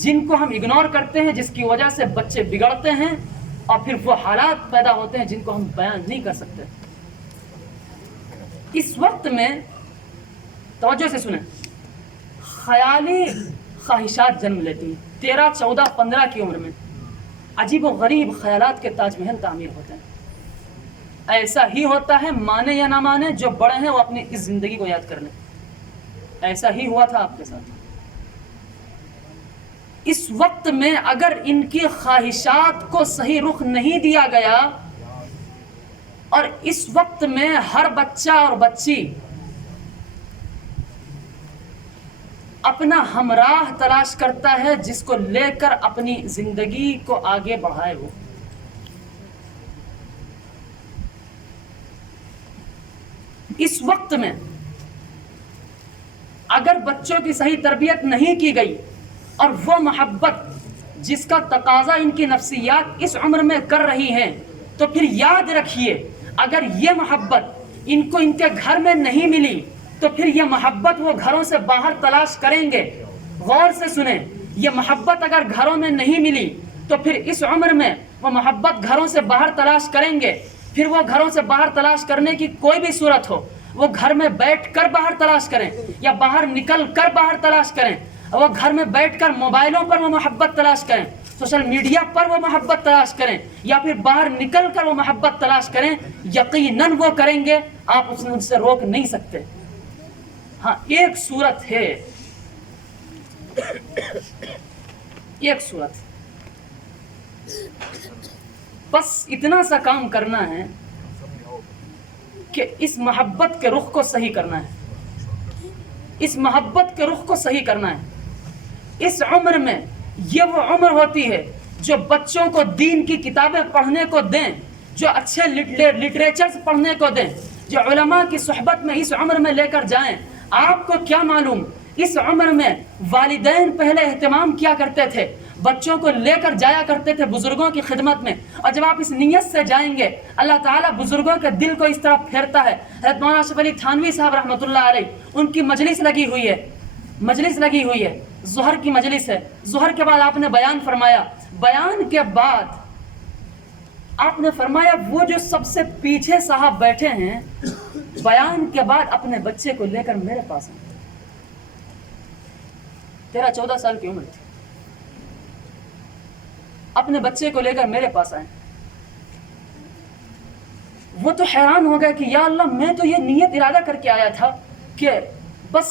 جن کو ہم اگنور کرتے ہیں، جس کی وجہ سے بچے بگڑتے ہیں اور پھر وہ حالات پیدا ہوتے ہیں جن کو ہم بیان نہیں کر سکتے. اس وقت میں توجہ سے سنیں، خیالی خواہشات جنم لیتی ہیں. 13, 14, 15 کی عمر میں عجیب و غریب خیالات کے تاج محل تعمیر ہوتے ہیں. ایسا ہی ہوتا ہے، مانے یا نہ مانے، جو بڑے ہیں وہ اپنی اس زندگی کو یاد کر لیں. ایسا ہی ہوا تھا آپ کے ساتھ. اس وقت میں اگر ان کی خواہشات کو صحیح رخ نہیں دیا گیا، اور اس وقت میں ہر بچہ اور بچی اپنا ہمراہ تلاش کرتا ہے جس کو لے کر اپنی زندگی کو آگے بڑھائے. وہ اس وقت میں اگر بچوں کی صحیح تربیت نہیں کی گئی اور وہ محبت جس کا تقاضا ان کی نفسیات اس عمر میں کر رہی ہیں، تو پھر یاد رکھیے اگر یہ محبت ان کو ان کے گھر میں نہیں ملی تو پھر یہ محبت وہ گھروں سے باہر تلاش کریں گے. غور سے سنیں، یہ محبت اگر گھروں میں نہیں ملی تو پھر اس عمر میں وہ محبت گھروں سے باہر تلاش کریں گے. پھر وہ گھروں سے باہر تلاش کرنے کی کوئی بھی صورت ہو، وہ گھر میں بیٹھ کر باہر تلاش کریں یا باہر نکل کر باہر تلاش کریں، وہ گھر میں بیٹھ کر موبائلوں پر وہ محبت تلاش کریں، سوشل میڈیا پر وہ محبت تلاش کریں، یا پھر باہر نکل کر وہ محبت تلاش کریں، یقیناً وہ کریں گے. آپ ان سے روک نہیں سکتے. ہاں، ایک صورت ہے، ایک صورت، بس اتنا سا کام کرنا ہے کہ اس محبت کے رخ کو صحیح کرنا ہے. اس محبت کے رخ کو صحیح کرنا ہے. اس عمر میں یہ وہ عمر ہوتی ہے جو بچوں کو دین کی کتابیں پڑھنے کو دیں، جو اچھے لٹریچرز پڑھنے کو دیں، جو علماء کی صحبت میں اس عمر میں لے کر جائیں. آپ کو کیا معلوم، اس عمر میں والدین پہلے اہتمام کیا کرتے تھے، بچوں کو لے کر جایا کرتے تھے بزرگوں کی خدمت میں. اور جب آپ اس نیت سے جائیں گے، اللہ تعالیٰ بزرگوں کے دل کو اس طرح پھیرتا ہے. حضرت مولانا اشرف علی تھانوی صاحب رحمۃ اللہ علیہ، ان کی مجلس لگی ہوئی ہے، ظہر کی مجلس ہے. ظہر کے بعد آپ نے بیان فرمایا. بیان کے بعد آپ نے فرمایا وہ جو سب سے پیچھے صاحب بیٹھے ہیں، بیان کے بعد اپنے بچے کو لے کر میرے پاس آئے. 13-14 سال کی عمر تھی، اپنے بچے کو لے کر میرے پاس آئے. وہ تو حیران ہو گئے کہ یا اللہ، میں تو یہ نیت ارادہ کر کے آیا تھا کہ بس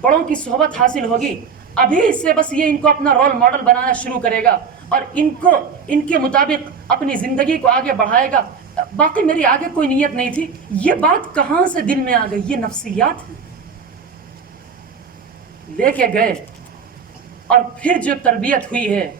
بڑوں کی صحبت حاصل ہوگی، ابھی سے بس یہ ان کو اپنا رول ماڈل بنانا شروع کرے گا اور ان کے مطابق اپنی زندگی کو آگے بڑھائے گا. باقی میری آگے کوئی نیت نہیں تھی. یہ بات کہاں سے دل میں آ گئی؟ یہ نفسیات ہے. لے کے گئے اور پھر جو تربیت ہوئی ہے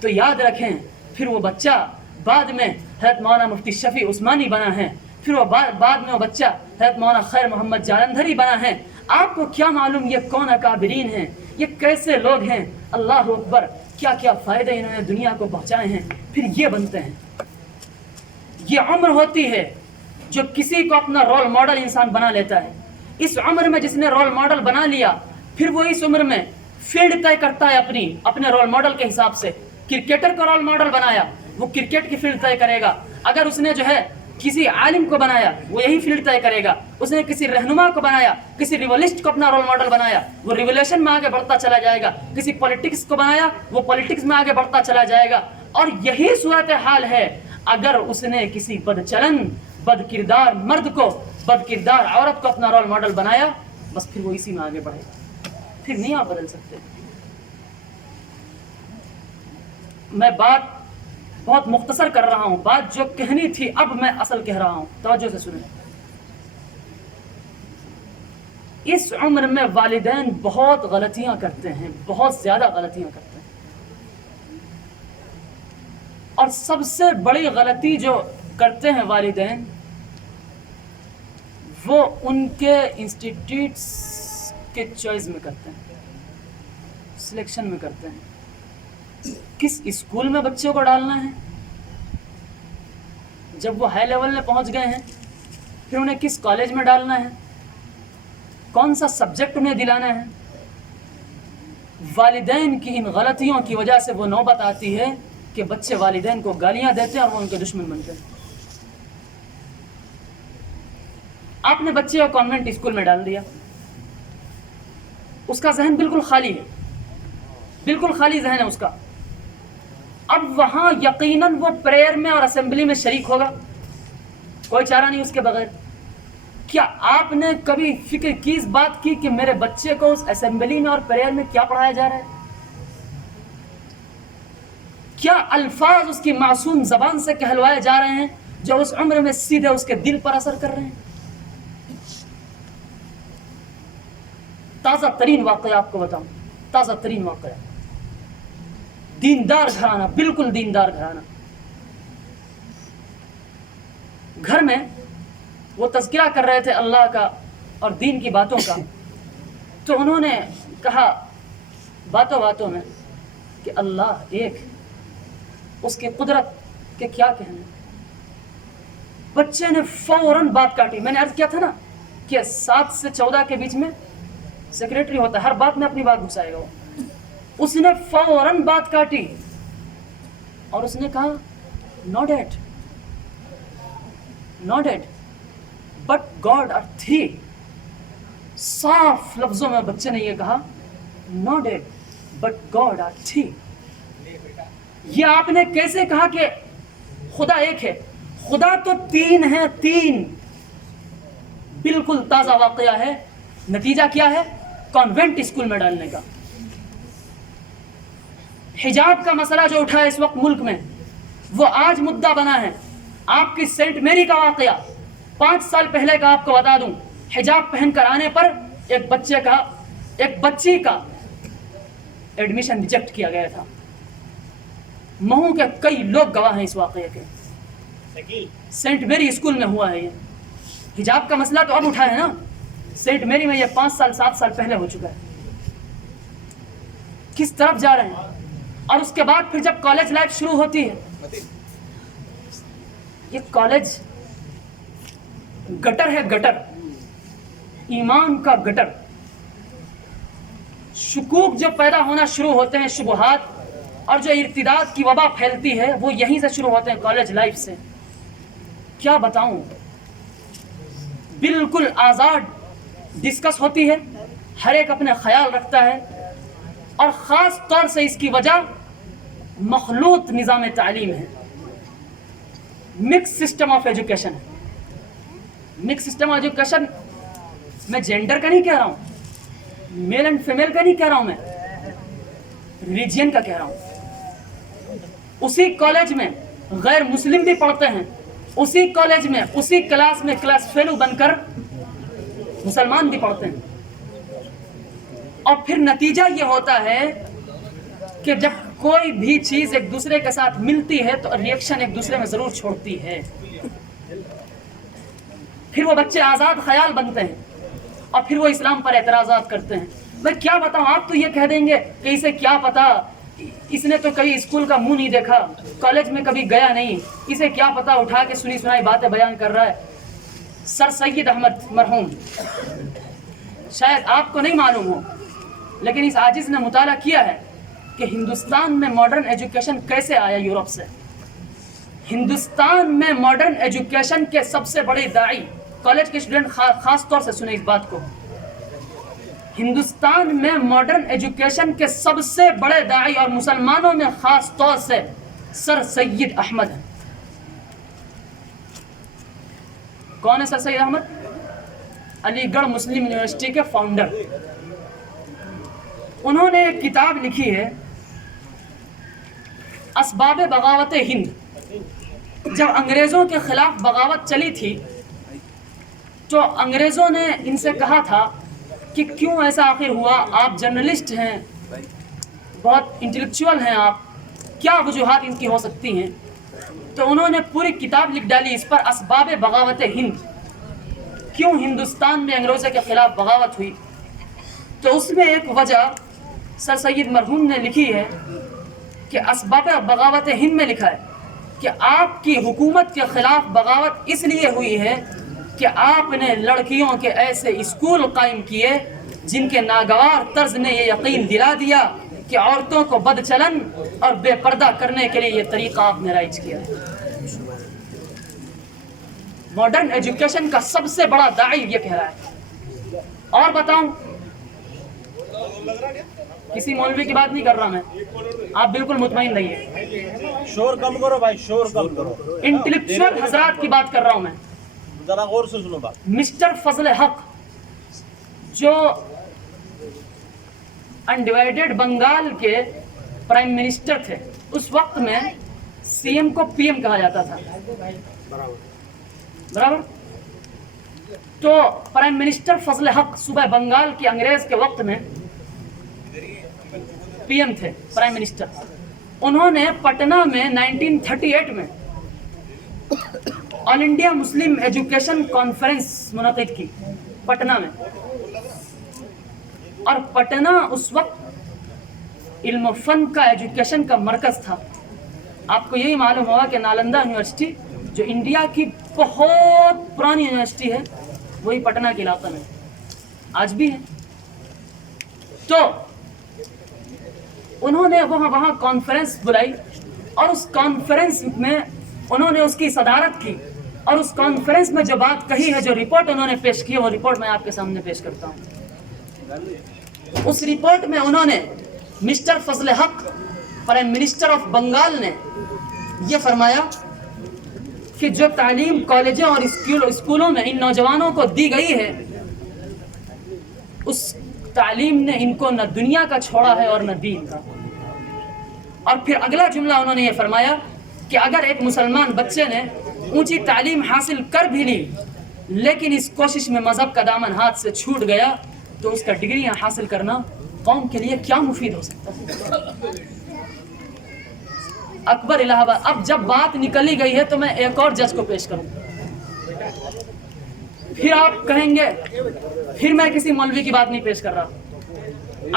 تو یاد رکھیں، پھر وہ بچہ بعد میں حضرت مولانا مفتی شفیع عثمانی بنا ہے، پھر وہ بعد میں وہ بچہ حضرت مولانا خیر محمد جالندھری بنا ہے. آپ کو کیا معلوم یہ کون اکابرین ہیں، یہ کیسے لوگ ہیں. اللہ اکبر. کیا کیا فائدے انہوں نے دنیا کو پہنچائے ہیں، پھر یہ بنتے ہیں۔ یہ عمر ہوتی ہے جو کسی کو اپنا رول ماڈل انسان بنا لیتا ہے۔ اس عمر میں جس نے رول ماڈل بنا لیا، پھر وہ اس عمر میں فیلڈ طے کرتا ہے اپنے رول ماڈل کے حساب سے۔ کرکٹر کو رول ماڈل بنایا، وہ کرکٹ کی فیلڈ طے کرے گا۔ اگر اس نے جو ہے کسی عالم کو بنایا، وہ یہی فیلڈ طے کرے گا۔ اس نے کسی رہنما کو بنایا، کسی ریولسٹ کو اپنا رول ماڈل بنایا، وہ ریولیوشن میں آگے بڑھتا چلا جائے گا۔ کسی پولیٹکس کو بنایا، وہ پولیٹکس میں آگے بڑھتا چلا جائے گا۔ اور یہی صورتحال ہے اگر اس نے کسی بد چلن، بد کردار مرد کو، بد کردار عورت کو اپنا رول ماڈل بنایا، بس پھر وہ اسی میں آگے بڑھے گا، پھر نہیں آپ بدل سکتے۔ میں بات بہت مختصر کر رہا ہوں، بات جو کہنی تھی اب میں اصل کہہ رہا ہوں، توجہ سے سنیں۔ اس عمر میں والدین بہت غلطیاں کرتے ہیں، بہت زیادہ غلطیاں کرتے ہیں، اور سب سے بڑی غلطی جو کرتے ہیں والدین، وہ ان کے انسٹیٹیوٹس کے چوائس میں کرتے ہیں، سلیکشن میں کرتے ہیں۔ کس اسکول میں بچوں کو ڈالنا ہے، جب وہ ہائی لیول میں پہنچ گئے ہیں، پھر انہیں کس کالج میں ڈالنا ہے، کون سا سبجیکٹ انہیں دلانا ہے۔ والدین کی ان غلطیوں کی وجہ سے وہ نوبت آتی ہے کہ بچے والدین کو گالیاں دیتے ہیں اور وہ ان کے دشمن بنتے ہیں۔ آپ نے بچے کو کانوینٹ اسکول میں ڈال دیا، اس کا ذہن بالکل خالی ہے، بالکل خالی ذہن ہے اس کا۔ اب وہاں یقیناً وہ پریئر میں اور اسمبلی میں شریک ہوگا، کوئی چارہ نہیں اس کے بغیر۔ کیا آپ نے کبھی فکر کی اس بات کی کہ میرے بچے کو اس اسمبلی میں اور پریئر میں کیا پڑھایا جا رہا ہے؟ کیا الفاظ اس کی معصوم زبان سے کہلوائے جا رہے ہیں جو اس عمر میں سیدھے اس کے دل پر اثر کر رہے ہیں؟ تازہ ترین واقعہ آپ کو بتاؤں، تازہ ترین واقعہ، دیندار گھرانہ، بالکل دیندار گھرانہ۔ گھر میں وہ تذکرہ کر رہے تھے اللہ کا اور دین کی باتوں کا، تو انہوں نے کہا باتوں باتوں میں کہ اللہ ایک، اس کی قدرت کے کیا کہنے۔ بچے نے فوراً بات کاٹی۔ میں نے عرض کیا تھا نا کہ 7 سے 14 کے بیچ میں سیکریٹری ہوتا ہے، ہر بات میں اپنی بات گھسائے گا وہ۔ اس نے فوراً بات کاٹی اور اس نے کہا no dad, no dad but God are 3۔ صاف لفظوں میں بچے نے یہ کہا no dad but God are 3۔ یہ آپ نے کیسے کہا کہ خدا ایک ہے؟ خدا تو 3 ہے، 3۔ بالکل تازہ واقعہ ہے۔ نتیجہ کیا ہے؟ کانوینٹ اسکول میں ڈالنے کا۔ حجاب کا مسئلہ جو اٹھا ہے اس وقت ملک میں، وہ آج مدعا بنا ہے۔ آپ کی سینٹ میری کا واقعہ 5 سال پہلے کا آپ کو بتا دوں۔ حجاب پہن کر آنے پر ایک بچی کا ایڈمیشن ریجیکٹ کیا گیا تھا۔ مہو کے کئی لوگ گواہ ہیں اس واقعے کے۔ سینٹ میری اسکول میں ہوا ہے یہ۔ حجاب کا مسئلہ تو اب اٹھا ہے نا، سینٹ میری میں یہ 5 سال 7 سال پہلے ہو چکا ہے۔ کس طرف جا رہے ہیں؟ اور اس کے بعد پھر جب کالج لائف شروع ہوتی ہے، یہ کالج گٹر ہے، گٹر، ایمان کا گٹر۔ شکوک جو پیدا ہونا شروع ہوتے ہیں، شبہات، اور جو ارتداد کی وبا پھیلتی ہے، وہ یہیں سے شروع ہوتے ہیں، کالج لائف سے۔ کیا بتاؤں، بالکل آزاد ڈسکس ہوتی ہے، ہر ایک اپنے خیال رکھتا ہے، اور خاص طور سے اس کی وجہ مخلوط نظام تعلیم ہے، مکس سسٹم آف ایجوکیشن ہے۔ مکس سسٹم آف ایجوکیشن میں جینڈر کا نہیں کہہ رہا ہوں، میل اینڈ فیمیل کا نہیں کہہ رہا ہوں، میں ریلیجین کا کہہ رہا ہوں۔ اسی کالج میں غیر مسلم بھی پڑھتے ہیں، اسی کالج میں اسی کلاس میں کلاس فیلو بن کر مسلمان بھی پڑھتے ہیں۔ اور پھر نتیجہ یہ ہوتا ہے کہ جب کوئی بھی چیز ایک دوسرے کے ساتھ ملتی ہے تو ریئیکشن ایک دوسرے میں ضرور چھوڑتی ہے۔ پھر وہ بچے آزاد خیال بنتے ہیں اور پھر وہ اسلام پر اعتراضات کرتے ہیں۔ میں کیا بتاؤں، آپ تو یہ کہہ دیں گے کہ اسے کیا پتا اس نے تو کبھی اسکول کا منہ نہیں دیکھا, کالج میں کبھی گیا نہیں, اسے کیا پتا اٹھا کے سنی سنائی باتیں بیان کر رہا ہے. سر سید احمد مرحوم, شاید آپ کو نہیں معلوم ہو, لیکن اس عاجز نے مطالعہ کیا ہے کہ ہندوستان میں ماڈرن ایجوکیشن کیسے آیا یورپ سے. ہندوستان میں ماڈرن ایجوکیشن کے سب سے بڑے داعی, کالج کے اسٹوڈنٹ خاص طور سے سنیں اس بات کو, ہندوستان میں ماڈرن ایجوکیشن کے سب سے بڑے داعی اور مسلمانوں میں خاص طور سے سر سید احمد ہیں. کون ہے سر سید احمد؟ علی گڑھ مسلم یونیورسٹی کے فاؤنڈر. انہوں نے ایک کتاب لکھی ہے اسباب بغاوت ہند. جب انگریزوں کے خلاف بغاوت چلی تھی تو انگریزوں نے ان سے کہا تھا کہ کیوں ایسا آخر ہوا, آپ جرنلسٹ ہیں, بہت انٹلیکچوئل ہیں آپ, کیا وجوہات ان کی ہو سکتی ہیں؟ تو انہوں نے پوری کتاب لکھ ڈالی اس پر, اسباب بغاوت ہند, کیوں ہندوستان میں انگریزوں کے خلاف بغاوت ہوئی. تو اس میں ایک وجہ سر سید مرحوم نے لکھی ہے کہ اسباب بغاوت ہند میں لکھا ہے کہ آپ کی حکومت کے خلاف بغاوت اس لیے ہوئی ہے کہ آپ نے لڑکیوں کے ایسے اسکول قائم کیے جن کے ناگوار طرز نے یہ یقین دلا دیا کہ عورتوں کو بد چلن اور بے پردہ کرنے کے لیے یہ طریقہ آپ نے رائج کیا ہے. ماڈرن ایجوکیشن کا سب سے بڑا داعی یہ کہہ رہا ہے. اور بتاؤں, کسی مولوی کی بات نہیں کر رہا میں, آپ بالکل مطمئن رہیے, شور کم کرو بھائی, شور کم کرو, انٹلیکچوئل حضرات کی بات کر رہا ہوں میں. ذرا غور سے سنو بات. مسٹر فضل حق جو انڈیوائیڈڈ بنگال کے پرائم منسٹر تھے, اس وقت میں سی ایم کو پی ایم کہا جاتا تھا, برابر. تو پرائم منسٹر فضل حق صوبہ بنگال کے انگریز کے وقت میں پی ایم تھے, پرائم منسٹر. انہوں نے پٹنہ میں 1938 میں آل انڈیا مسلم ایجوکیشن کانفرنس منعقد کی پٹنہ میں, اور پٹنہ اس وقت علم و فن کا ایجوکیشن کا مرکز تھا. آپ کو یہی معلوم ہوگا کہ نالندہ یونیورسٹی جو انڈیا کی بہت پرانی یونیورسٹی ہے وہی پٹنہ کے علاقے میں آج بھی ہے. تو انہوں نے وہاں کانفرنس بلائی, اور اس کانفرنس میں انہوں نے اس کی صدارت کی, اور اس کانفرنس میں جو بات کہی ہے, جو رپورٹ انہوں نے پیش کی, وہ رپورٹ میں آپ کے سامنے پیش کرتا ہوں. اس رپورٹ میں انہوں نے, مسٹر فضل حق پرائم منسٹر آف بنگال نے یہ فرمایا کہ جو تعلیم کالجوں اور اسکولوں میں ان نوجوانوں کو دی گئی ہے, اس تعلیم نے ان کو نہ دنیا کا چھوڑا ہے اور نہ دین کا. اور پھر اگلا جملہ انہوں نے یہ فرمایا کہ اگر ایک مسلمان بچے نے اونچی تعلیم حاصل کر بھی لی, لیکن اس کوشش میں مذہب کا دامن ہاتھ سے چھوٹ گیا, تو اس کا ڈگریاں حاصل کرنا قوم کے لیے کیا مفید ہو سکتا ہے. اکبر الہ آباد. اب جب بات نکلی گئی ہے تو میں ایک اور جج کو پیش کروں, پھر آپ کہیں گے پھر میں کسی مولوی کی بات نہیں پیش کر رہا.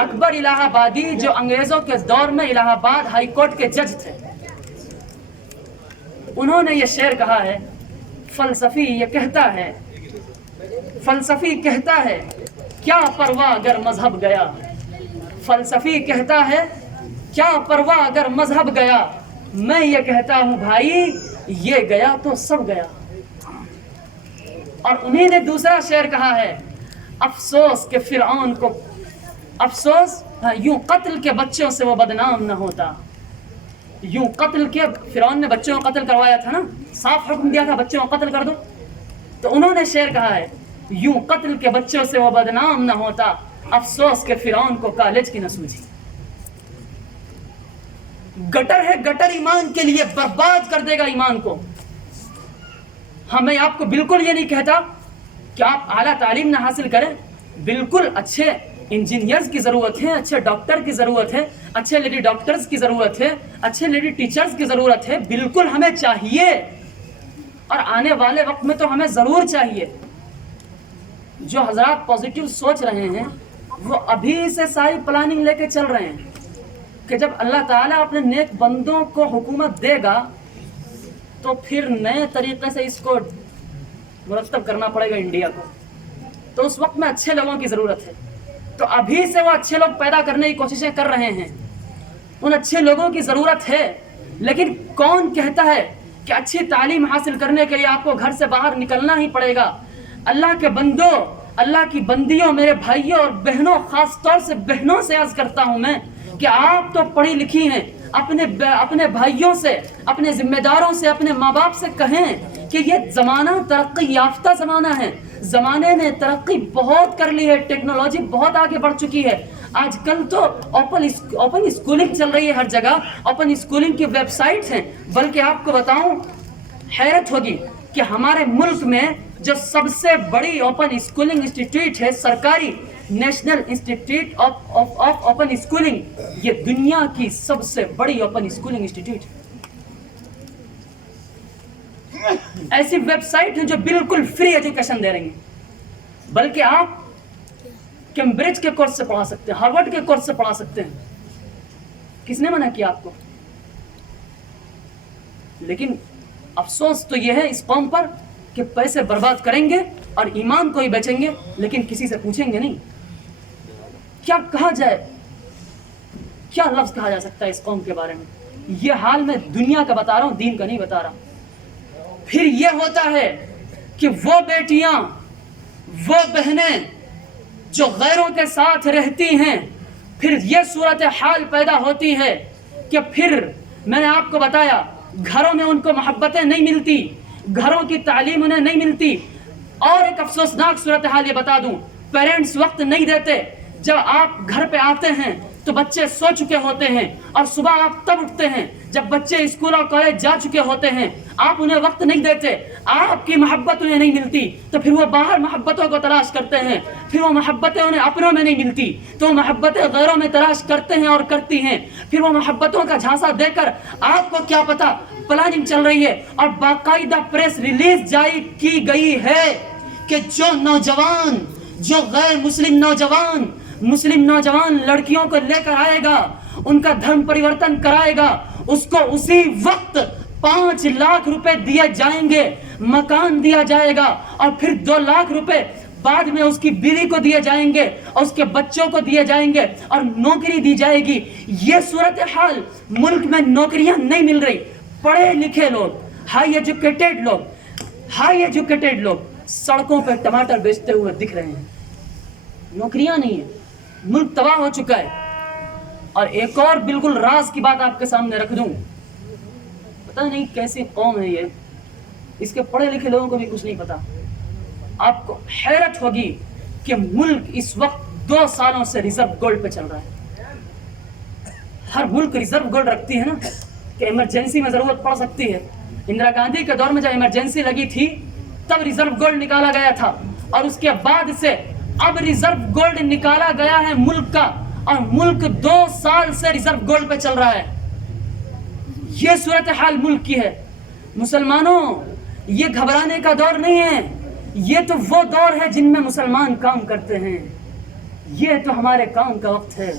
اکبر الہ آبادی جو انگریزوں کے دور میں الہ آباد ہائی کورٹ کے جج تھے, انہوں نے یہ شعر کہا ہے, فلسفی یہ کہتا ہے, فلسفی کہتا ہے کیا پرواہ اگر مذہب گیا, فلسفی کہتا ہے کیا پرواہ اگر مذہب گیا, میں یہ کہتا ہوں بھائی یہ گیا تو سب گیا. اور انہی نے دوسرا شعر کہا ہے, افسوس کہ فرعون کو, افسوس یوں قتل کے بچوں سے وہ بدنام نہ ہوتا. یوں قتل کے, فرعون نے بچوں کو قتل کروایا تھا نا, صاف حکم دیا تھا بچوں کو قتل کر دو, تو انہوں نے شعر کہا ہے, یوں قتل کے بچوں سے وہ بدنام نہ ہوتا, افسوس کہ فرعون کو کالج کی نہ سوجھی. گٹر ہے گٹر ایمان کے لیے, برباد کر دے گا ایمان کو. ہاں میں آپ کو بالکل یہ نہیں کہتا کہ آپ اعلیٰ تعلیم نہ حاصل کریں, بالکل اچھے انجینئرز کی ضرورت ہے, اچھے ڈاکٹر کی ضرورت ہے, اچھے لیڈی ڈاکٹرز کی ضرورت ہے, اچھے لیڈی ٹیچرز کی ضرورت ہے, بالکل ہمیں چاہیے, اور آنے والے وقت میں تو ہمیں ضرور چاہیے. جو حضرات پازیٹیو سوچ رہے ہیں وہ ابھی سے ساری پلاننگ لے کے چل رہے ہیں. کہ جب اللہ تعالیٰ اپنے نیک بندوں کو حکومت دے گا تو پھر نئے طریقے سے اس کو مرتب کرنا پڑے گا انڈیا کو. تو اس وقت میں اچھے لوگوں کی ضرورت ہے. تو ابھی سے وہ اچھے لوگ پیدا کرنے کی کوششیں کر رہے ہیں. ان اچھے لوگوں کی ضرورت ہے. لیکن کون کہتا ہے کہ اچھی تعلیم حاصل کرنے کے لیے آپ کو گھر سے باہر نکلنا ہی پڑے گا؟ اللہ کے بندوں، اللہ کی بندیوں، میرے بھائیوں اور بہنوں، خاص طور سے بہنوں سے عرض کرتا ہوں میں کہ آپ تو پڑھی لکھی ہیں. اپنے بھائیوں سے، اپنے ذمہ داروں سے، اپنے ماں باپ سے کہیں کہ یہ زمانہ ترقی یافتہ زمانہ ہے. زمانے نے ترقی بہت کر لی ہے، ٹیکنالوجی بہت آگے بڑھ چکی ہے. آج کل تو اوپن اسکولنگ چل رہی ہے ہر جگہ. اوپن اسکولنگ کی ویب سائٹس ہیں. بلکہ آپ کو بتاؤں، حیرت ہوگی کہ ہمارے ملک میں جو سب سے بڑی اوپن اسکولنگ انسٹیٹیوٹ ہے، سرکاری national institute of open schooling, یہ دنیا کی سب سے بڑی اوپن اسکولنگ انسٹیٹیوٹ ہے. ایسی ویب سائٹ ہیں جو بالکل فری ایجوکیشن دے رہی ہیں. بلکہ آپ کیمبرج کے کورس سے پڑھا سکتے ہیں، ہارورڈ کے کورس سے پڑھا سکتے ہیں. کس نے منع کیا آپ کو؟ لیکن افسوس تو یہ ہے اس قوم پر کہ پیسے برباد کریں گے اور ایمان کو ہی بیچیں گے، لیکن کسی سے پوچھیں گے نہیں. کیا کہا جائے، کیا لفظ کہا جا سکتا ہے اس قوم کے بارے میں؟ یہ حال میں دنیا کا بتا رہا ہوں، دین کا نہیں بتا رہا. پھر یہ ہوتا ہے کہ وہ بیٹیاں، وہ بہنیں جو غیروں کے ساتھ رہتی ہیں، پھر یہ صورتحال پیدا ہوتی ہے کہ پھر میں نے آپ کو بتایا گھروں میں ان کو محبتیں نہیں ملتی، گھروں کی تعلیم انہیں نہیں ملتی. اور ایک افسوسناک صورتحال یہ بتا دوں، پیرنٹس وقت نہیں دیتے. جب آپ گھر پہ آتے ہیں تو بچے سو چکے ہوتے ہیں، اور صبح آپ تب اٹھتے ہیں جب بچے اسکول اور کالج جا چکے ہوتے ہیں. آپ انہیں وقت نہیں دیتے، آپ کی محبت انہیں نہیں ملتی، تو پھر وہ باہر محبتوں کو تلاش کرتے ہیں. پھر وہ محبتیں انہیں اپنوں میں نہیں ملتی تو وہ محبتیں غیروں میں تلاش کرتے ہیں اور کرتی ہیں. پھر وہ محبتوں کا جھانسا دے کر آپ کو کیا پتا پلاننگ چل رہی ہے، اور باقاعدہ پریس ریلیز جاری کی گئی ہے کہ جو نوجوان، جو غیر مسلم نوجوان لڑکیوں کو لے کر آئے گا، ان کا دھرم پریورتن کرائے گا، اس کو اسی وقت 5 لاکھ روپے دیے جائیں گے، مکان دیا جائے گا، اور پھر 2 لاکھ روپے بعد میں اس کی بیوی کو دیے جائیں گے اور اس کے بچوں کو دیے جائیں گے اور نوکری دی جائے گی. یہ صورتحال ملک میں نوکریاں نہیں مل رہی. پڑھے لکھے لوگ، ہائی ایجوکیٹڈ لوگ سڑکوں پہ ٹماٹر بیچتے ہوئے دکھ رہے ہیں. نوکریاں نہیں ہیں، ملک تباہ ہو چکا ہے. اور ایک اور بالکل راز کی بات آپ کے سامنے رکھ دوں، پتہ نہیں کیسی قوم ہے یہ، اس کے پڑھے لکھے لوگوں کو بھی کچھ نہیں پتا. آپ کو حیرت ہوگی کہ ملک اس وقت 2 سالوں سے ریزرو گولڈ پہ چل رہا ہے. ہر ملک ریزرو گولڈ رکھتی ہے نا کہ ایمرجنسی میں ضرورت پڑ سکتی ہے. اندرا گاندھی کے دور میں جب ایمرجنسی لگی تھی تب ریزرو گولڈ نکالا گیا تھا، اور اس کے بعد سے اب ریزرو گولڈ نکالا گیا ہے ملک کا، اور ملک 2 سال سے ریزرو گولڈ پہ چل رہا ہے. یہ صورتحال ملک کی ہے. مسلمانوں، یہ گھبرانے کا دور نہیں ہے، یہ تو وہ دور ہے جن میں مسلمان کام کرتے ہیں. یہ تو ہمارے کام کا وقت ہے.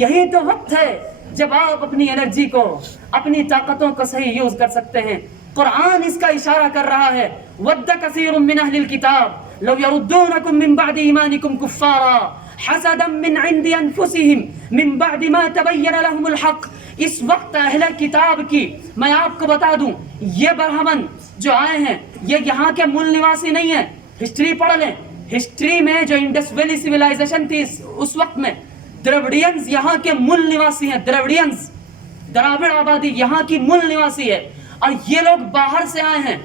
یہی تو وقت ہے جب آپ اپنی انرجی کو، اپنی طاقتوں کو صحیح یوز کر سکتے ہیں. قرآن اس کا اشارہ کر رہا ہے، وَدَّ كَثِيرٌ مِّنْ أَهْلِ الْكِتَابِ لَوْ يَرُدُّونَكُم مِّن بَعْدِ إِيمَانِكُمْ كُفَّارًا حَسَدًا مِّنْ عِندِ أَنفُسِهِمْ مِّن بَعْدِ مَا تَبَيَّنَ لَهُمُ الْحَقُّ. اس وقت اہل کتاب کی میں آپ کو بتا دوں، یہ برہمن جو آئے ہیں یہ یہاں کے مول نواسی نہیں ہیں. ہسٹری پڑھ لیں. ہسٹری میں جو انڈس ویلی سویلائزیشن تھی اس وقت میں دراوڑینز یہاں کے مول نواسی ہیں. دراوڑ آبادی یہاں کی مول نواسی ہے، اور یہ لوگ باہر سے آئے ہیں.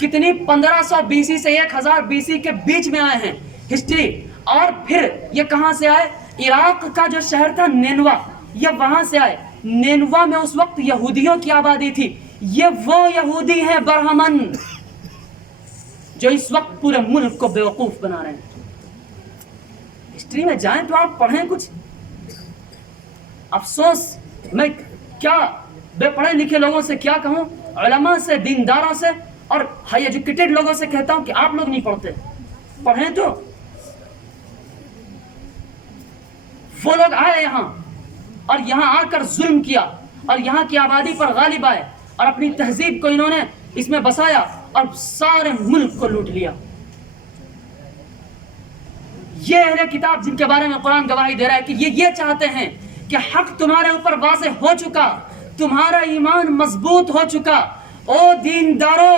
کتنی 1500 BC سے 1000 BC کے بیچ میں آئے ہیں. ہسٹری. اور پھر یہ کہاں سے آئے؟ عراق کا جو شہر تھا نینوا، یہ وہاں سے آئے. نینوا میں اس وقت یہودیوں کی آبادی تھی. یہ وہ یہودی ہیں برہمن جو اس وقت پورے ملک کو بیوقوف بنا رہے ہیں. ہسٹری میں جائیں تو آپ پڑھیں کچھ. افسوس، میں کیا بے پڑھے لکھے لوگوں سے کیا کہوں، علماء سے، دینداروں سے اور ہائی ایجوکیٹڈ لوگوں سے کہتا ہوں کہ آپ لوگ نہیں پڑھتے. پڑھیں تو. وہ لوگ آئے یہاں اور یہاں آ کر ظلم کیا اور یہاں کی آبادی پر غالب آئے اور اپنی تہذیب کو انہوں نے اس میں بسایا اور سارے ملک کو لوٹ لیا. یہ اہل کتاب جن کے بارے میں قرآن گواہی دے رہا ہے کہ یہ چاہتے ہیں کہ حق تمہارے اوپر واضح ہو چکا, تمہارا ایمان مضبوط ہو چکا. او دیندارو,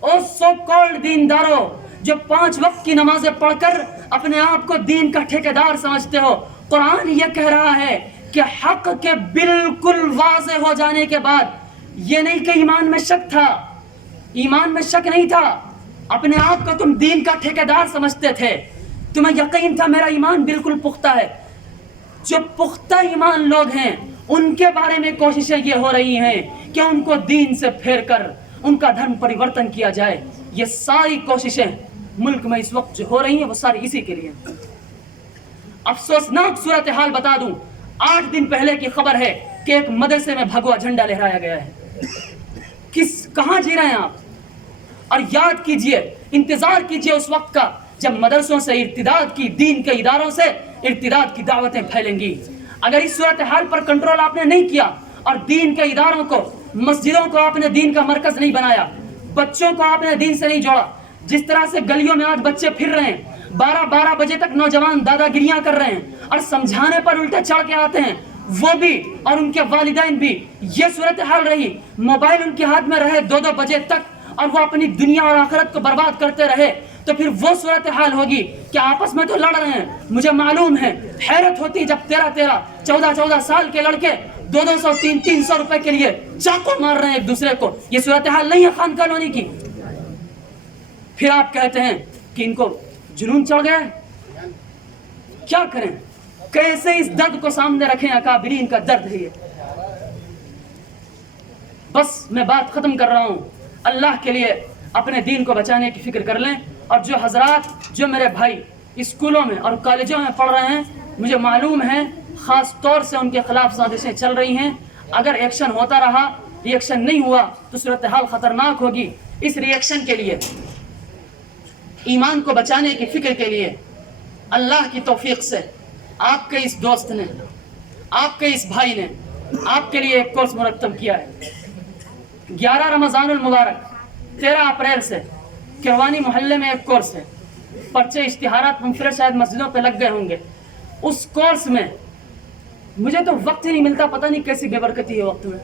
او سو کالڈ دیندارو جو 5 وقت کی نمازیں پڑھ کر اپنے آپ کو دین کا ٹھیکیدار سمجھتے ہو, قرآن یہ کہہ رہا ہے کہ حق کے بالکل واضح ہو جانے کے بعد یہ نہیں کہ ایمان میں شک تھا, ایمان میں شک نہیں تھا, اپنے آپ کو تم دین کا ٹھیکیدار سمجھتے تھے, تمہیں یقین تھا میرا ایمان بالکل پختہ ہے. جو پختہ ایمان لوگ ہیں ان کے بارے میں کوششیں یہ ہو رہی ہیں کہ ان کو دین سے پھیر کر ان کا دھرم پریورتن کیا جائے. یہ ساری کوششیں ملک میں اس وقت جو ہو رہی ہیں وہ ساری اسی کے لیے. افسوسناک صورتحال بتا دوں, 8 دن پہلے کی خبر ہے کہ ایک مدرسے میں بھگوا جھنڈا لہرایا گیا ہے. کہاں جی رہے ہیں آپ؟ اور یاد کیجئے, انتظار کیجئے اس وقت کا جب مدرسوں سے ارتداد کی, دین کے اداروں سے ارتداد کی دعوتیں پھیلیں گی. اگر اس صورتحال پر کنٹرول آپ نے نہیں کیا اور دین کے اداروں کو, مسجدوں کو آپ نے دین کا مرکز نہیں بنایا, بچوں کو آپ نے دین سے نہیں جوڑا, جس طرح سے گلیوں میں آج بچے پھر رہے ہیں, 12 بجے تک نوجوان دادا گیریاں کر رہے ہیں اور سمجھانے پر الٹے چڑھ کے آتے ہیں, وہ بھی اور ان کے والدین بھی. یہ صورتحال رہی, موبائل ان کے ہاتھ میں رہے 2 بجے تک اور وہ اپنی دنیا اور آخرت کو برباد کرتے رہے, تو پھر وہ صورتحال ہوگی کہ آپس میں تو لڑ رہے ہیں. مجھے معلوم ہے, حیرت ہوتی جب 13 سال کے لڑکے 200 300 روپے کے لیے چاقو مار رہے ہیں ایک دوسرے کو. یہ صورتحال نہیں ہے خان کالونی کی. پھر آپ کہتے ہیں کہ ان کو جنون چڑھ گیا ہے. کیا کریں, کیسے اس درد کو سامنے رکھیں؟ اکابرین کا درد ہے یہ. بس میں بات ختم کر رہا ہوں. اللہ کے لیے اپنے دین کو بچانے کی فکر کر لیں. اور جو حضرات, جو میرے بھائی اسکولوں میں اور کالجوں میں پڑھ رہے ہیں, مجھے معلوم ہے خاص طور سے ان کے خلاف سازشیں چل رہی ہیں. اگر ایکشن ہوتا رہا, ری ایکشن نہیں ہوا تو صورتحال خطرناک ہوگی. اس ری ایکشن کے لیے, ایمان کو بچانے کی فکر کے لیے, اللہ کی توفیق سے آپ کے اس دوست نے, آپ کے اس بھائی نے آپ کے لیے ایک کورس مرتب کیا ہے. 11 رمضان المبارک 13 اپریل سے کیروانی محلے میں ایک کورس ہے. پرچے اشتہارات منفرد شاید مسجدوں پہ لگ گئے ہوں گے. اس کورس میں مجھے تو وقت ہی نہیں ملتا, پتہ نہیں کیسی بے برکتی ہے وقت میں.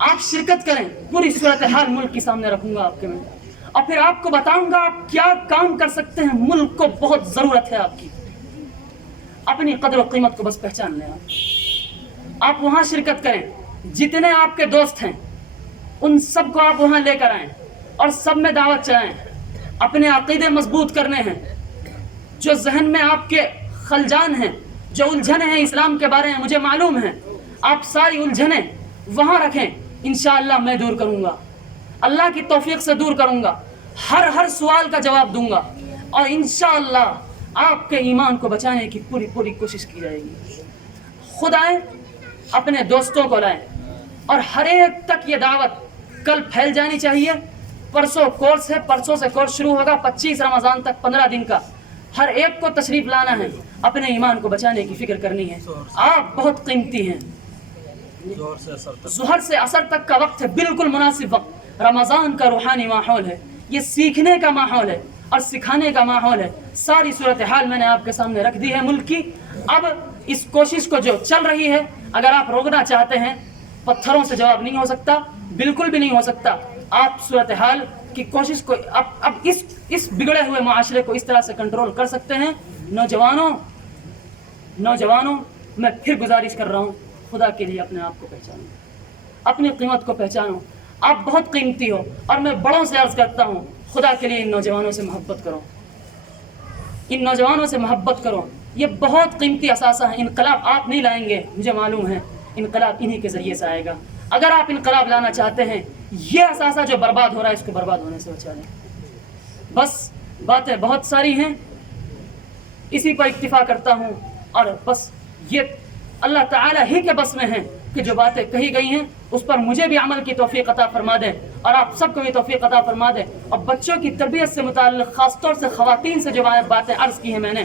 آپ شرکت کریں, پوری صورتحال ملک کے سامنے رکھوں گا آپ کے میں, اور پھر آپ کو بتاؤں گا آپ کیا کام کر سکتے ہیں. ملک کو بہت ضرورت ہے آپ کی. اپنی قدر و قیمت کو بس پہچان لیں. آپ وہاں شرکت کریں, جتنے آپ کے دوست ہیں ان سب کو آپ وہاں لے کر آئیں اور سب میں دعوت چلائیں. اپنے عقیدے مضبوط کرنے ہیں. جو ذہن میں آپ کے خلجان ہیں, جو الجھنیں ہیں اسلام کے بارے میں, مجھے معلوم ہے, آپ ساری الجھنیں وہاں رکھیں. انشاءاللہ میں دور کروں گا, اللہ کی توفیق سے دور کروں گا, ہر سوال کا جواب دوں گا, اور انشاءاللہ آپ کے ایمان کو بچانے کی پوری کوشش کی جائے گی. خود آئیں, اپنے دوستوں کو لائیں, اور ہر ایک تک یہ دعوت کل پھیل جانی چاہیے. پرسوں کورس ہے, پرسوں سے کورس شروع ہوگا 25 رمضان تک 15 دن کا. ہر ایک کو تشریف لانا ہے, اپنے ایمان کو بچانے کی فکر کرنی ہے. آپ بہت قیمتی ہیں. ظہر سے عصر تک کا وقت ہے, بالکل مناسب وقت. رمضان کا روحانی ماحول ہے, یہ سیکھنے کا ماحول ہے اور سکھانے کا ماحول ہے. ساری صورتحال میں نے آپ کے سامنے رکھ دی ہے ملک کی. اب اس کوشش کو جو چل رہی ہے, اگر آپ روکنا چاہتے ہیں, پتھروں سے جواب نہیں ہو سکتا, بالکل بھی نہیں ہو سکتا. آپ صورتحال کی کوشش کو اب اس بگڑے ہوئے معاشرے کو اس طرح سے کنٹرول کر سکتے ہیں. نوجوانوں میں پھر گزارش کر رہا ہوں, خدا کے لیے اپنے آپ کو پہچانو, اپنی قیمت کو پہچانو. آپ بہت قیمتی ہو, اور میں بڑوں سے عرض کرتا ہوں, خدا کے لیے ان نوجوانوں سے محبت کرو, ان نوجوانوں سے محبت کرو. یہ بہت قیمتی اثاثہ ہے. انقلاب آپ نہیں لائیں گے, مجھے معلوم ہے, انقلاب انہی کے ذریعے سے آئے گا. اگر آپ انقلاب لانا چاہتے ہیں, یہ اثاثہ جو برباد ہو رہا ہے اس کو برباد ہونے سے بچا لیں. بس باتیں بہت ساری ہیں, اسی پر اکتفا کرتا ہوں, اور بس یہ اللہ تعالیٰ ہی کے بس میں ہیں کہ جو باتیں کہی گئی ہیں اس پر مجھے بھی عمل کی توفیق عطا فرما دیں, اور آپ سب کو بھی توفیق عطا فرما دیں. اور بچوں کی تربیت سے متعلق, خاص طور سے خواتین سے جو باتیں عرض کی ہیں میں نے,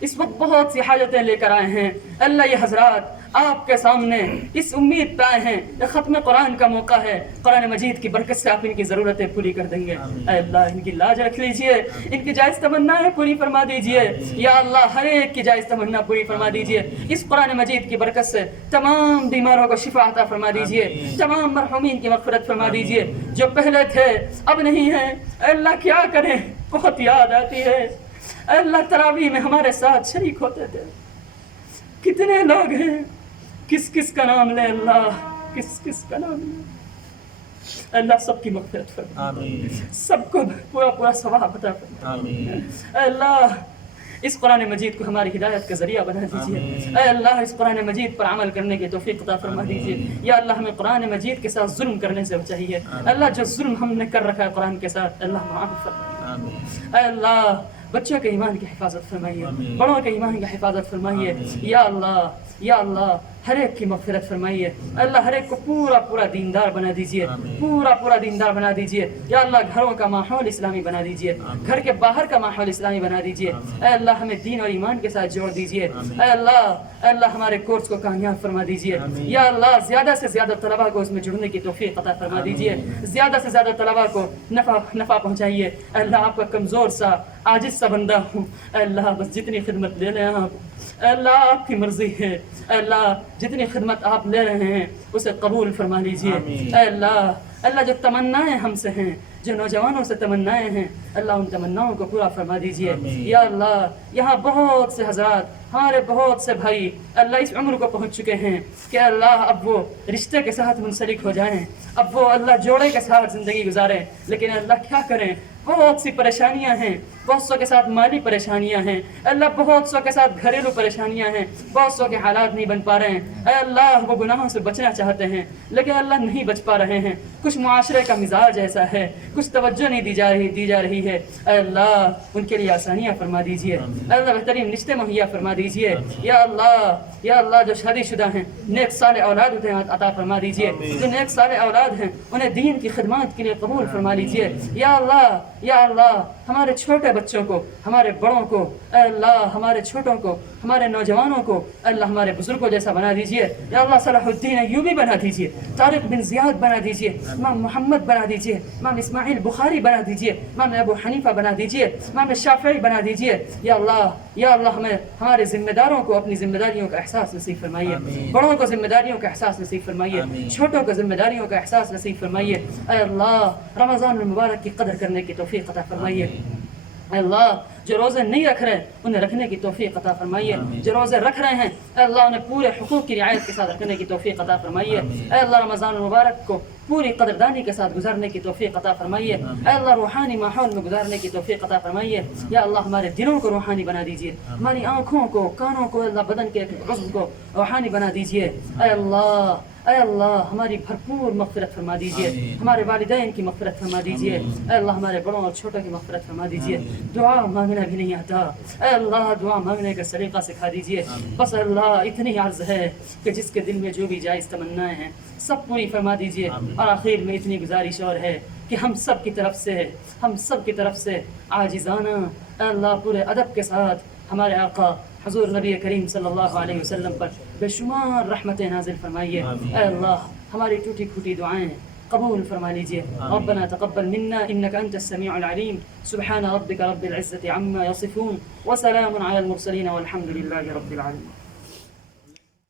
اس وقت بہت سی حاجتیں لے کر آئے ہیں اللہ یہ حضرات آپ کے سامنے اس امید پہ آئے ہیں کہ ختم قرآن کا موقع ہے قرآن مجید کی برکت سے آپ ان کی ضرورتیں پوری کر دیں گے اے اللہ ان کی لاج رکھ لیجئے ان کی جائز تمنائیں پوری فرما دیجئے یا اللہ ہر ایک کی جائز تمنا پوری فرما دیجئے اس قرآن مجید کی برکت سے تمام بیماروں کو شفا عطا فرما دیجئے تمام مرحومین کی مغفرت فرما دیجئے جو پہلے تھے اب نہیں ہیں اے اللہ کیا کریں بہت یاد آتی ہے اے اللہ تراویح میں ہمارے ساتھ شریک ہوتے تھے کتنے لوگ ہیں کس کس کا نام لے اللہ کس کس کا نام لے اللہ سب کی مغفرت فرما سب کو پورا پورا ثواب عطا فرما اے اللہ اس قرآن مجید کو ہماری ہدایت کا ذریعہ بنا دیجیے اے اللہ اس قرآن مجید پر عمل کرنے کی توفیق عطا فرما دیجیے یا اللہ ہمیں قرآن مجید کے ساتھ ظلم کرنے سے بچائیے اللہ جو ظلم ہم نے کر رکھا ہے قرآن کے ساتھ اللہ معاف فرمائیے اے اللہ بچوں کے ایمان کی حفاظت فرمائیے بڑوں کے ایمان کی حفاظت فرمائیے یا اللہ ہر ایک کی مغفرت فرمائیے اللہ ہر ایک کو پورا پورا دیندار بنا دیجیے پورا پورا دیندار بنا دیجیے یا اللہ گھروں کا ماحول اسلامی بنا دیجیے گھر کے باہر کا ماحول اسلامی بنا دیجیے اے اللہ ہمیں دین اور ایمان کے ساتھ جوڑ دیجیے اے اللہ ہمارے کورس کو کامیاب فرما دیجیے یا اللہ زیادہ سے زیادہ طلباء کو اس میں جڑنے کی توفیق عطا فرما دیجیے زیادہ سے زیادہ طلباء کو نفع پہنچائیے اے اللہ آپ کا کمزور سا عاجز سا بندہ ہوں اے اللہ بس جتنی خدمت لے لیں آپ اے اللہ آپ کی مرضی ہے اے اللہ جتنی خدمت آپ لے رہے ہیں اسے قبول فرما لیجیے اے اللہ جو تمنائیں ہم سے ہیں جو نوجوانوں سے تمنائیں ہیں اللہ ان تمناؤں کو پورا فرما دیجیے یا اللہ یہاں بہت سے حضرات ہمارے بہت سے بھائی اللہ اس عمر کو پہنچ چکے ہیں کہ اللہ اب وہ رشتے کے ساتھ منسلک ہو جائیں اب وہ اللہ جوڑے کے ساتھ زندگی گزاریں لیکن اللہ کیا کریں بہت سی پریشانیاں ہیں بہت سو کے ساتھ مالی پریشانیاں ہیں اللہ بہت سو کے ساتھ گھریلو پریشانیاں ہیں بہت سو کے حالات نہیں بن پا رہے ہیں اے اللہ وہ گناہوں سے بچنا چاہتے ہیں لیکن اللہ نہیں بچ پا رہے ہیں کچھ معاشرے کا مزاج ایسا ہے کچھ توجہ نہیں دی جا رہی ہے اے اللہ ان کے لیے آسانیاں فرما دیجیے اے اللہ بہترین رشتے مہیا فرما دیجیے یا اللہ جو شادی شدہ ہیں نیک صالح اولاد عطا فرما دیجیے جو نیک صالح اولاد ہیں انہیں دین کی خدمات کے لیے قبول فرما لیجیے یا اللہ ہمارے چھوٹے بچوں کو ہمارے بڑوں کو اے اللہ ہمارے چھوٹوں کو ہمارے نوجوانوں کو اے اللہ ہمارے بزرگوں جیسا بنا دیجیے یا اللہ صلاح الدین ایوبی بنا دیجیے طارق بن زیاد بنا دیجیے امام محمد بنا دیجیے امام اسماعیل بخاری بنا دیجیے امام ابو حنیفہ بنا دیجیے امام شافعی بنا دیجیے یا اللہ ہمیں ہمارے ذمہ داروں کو اپنی ذمہ داریوں کا احساس نصیب فرمائیے بڑوں کو ذمہ داریوں کا احساس نصیب فرمائیے چھوٹوں کو ذمہ داریوں کا احساس نصیب فرمائیے اے اللہ رمضان المبارک کی قدر کرنے کی توفیق عطا فرمائیے اے اللہ جو روزے نہیں رکھ رہے ہیں انہیں رکھنے کی توفیق عطا فرمائیے جو روزے رکھ رہے ہیں اے اللہ انہیں پورے حقوق کی رعایت کے ساتھ رکھنے کی توفیق عطا فرمائیے اے اللہ رمضان المبارک کو پوری قدردانی کے ساتھ گزارنے کی توفیق عطا فرمائیے اے اللہ روحانی ماحول میں گزارنے کی توفیق عطا فرمائیے یا اللہ ہمارے دلوں کو روحانی بنا دیجیے ہماری آنکھوں کو کانوں کو اللہ بدن کے عضو کو روحانی بنا دیجیے اے اللہ ہماری بھرپور مغفرت فرما دیجیے ہمارے والدین کی مغفرت فرما دیجیے اے اللہ ہمارے بڑوں اور چھوٹوں کی مغفرت فرما دیجیے دعا مانگنا بھی نہیں آتا اے اللہ دعا مانگنے کا سلیقہ سکھا دیجیے بس اللہ اتنی عرض ہے کہ جس کے دل میں جو بھی جائز تمنائیں ہیں سب پوری فرما دیجیے اور آخر میں اتنی گزارش اور ہے کہ ہم سب کی طرف سے عاجزانہ اے اللہ پورے ادب کے ساتھ ہمارے آقا حضور نبی کریم صلی اللہ علیہ وسلم پر بے شمار رحمتیں نازل فرمائیے اے اللہ ہماری ٹوٹی پھوٹی دعائیں قبول فرما لیجیے ربنا تقبل منا انك انت السميع العليم سبحان ربك رب العزة عما يصفون وسلام على المرسلين والحمد لله رب العالمين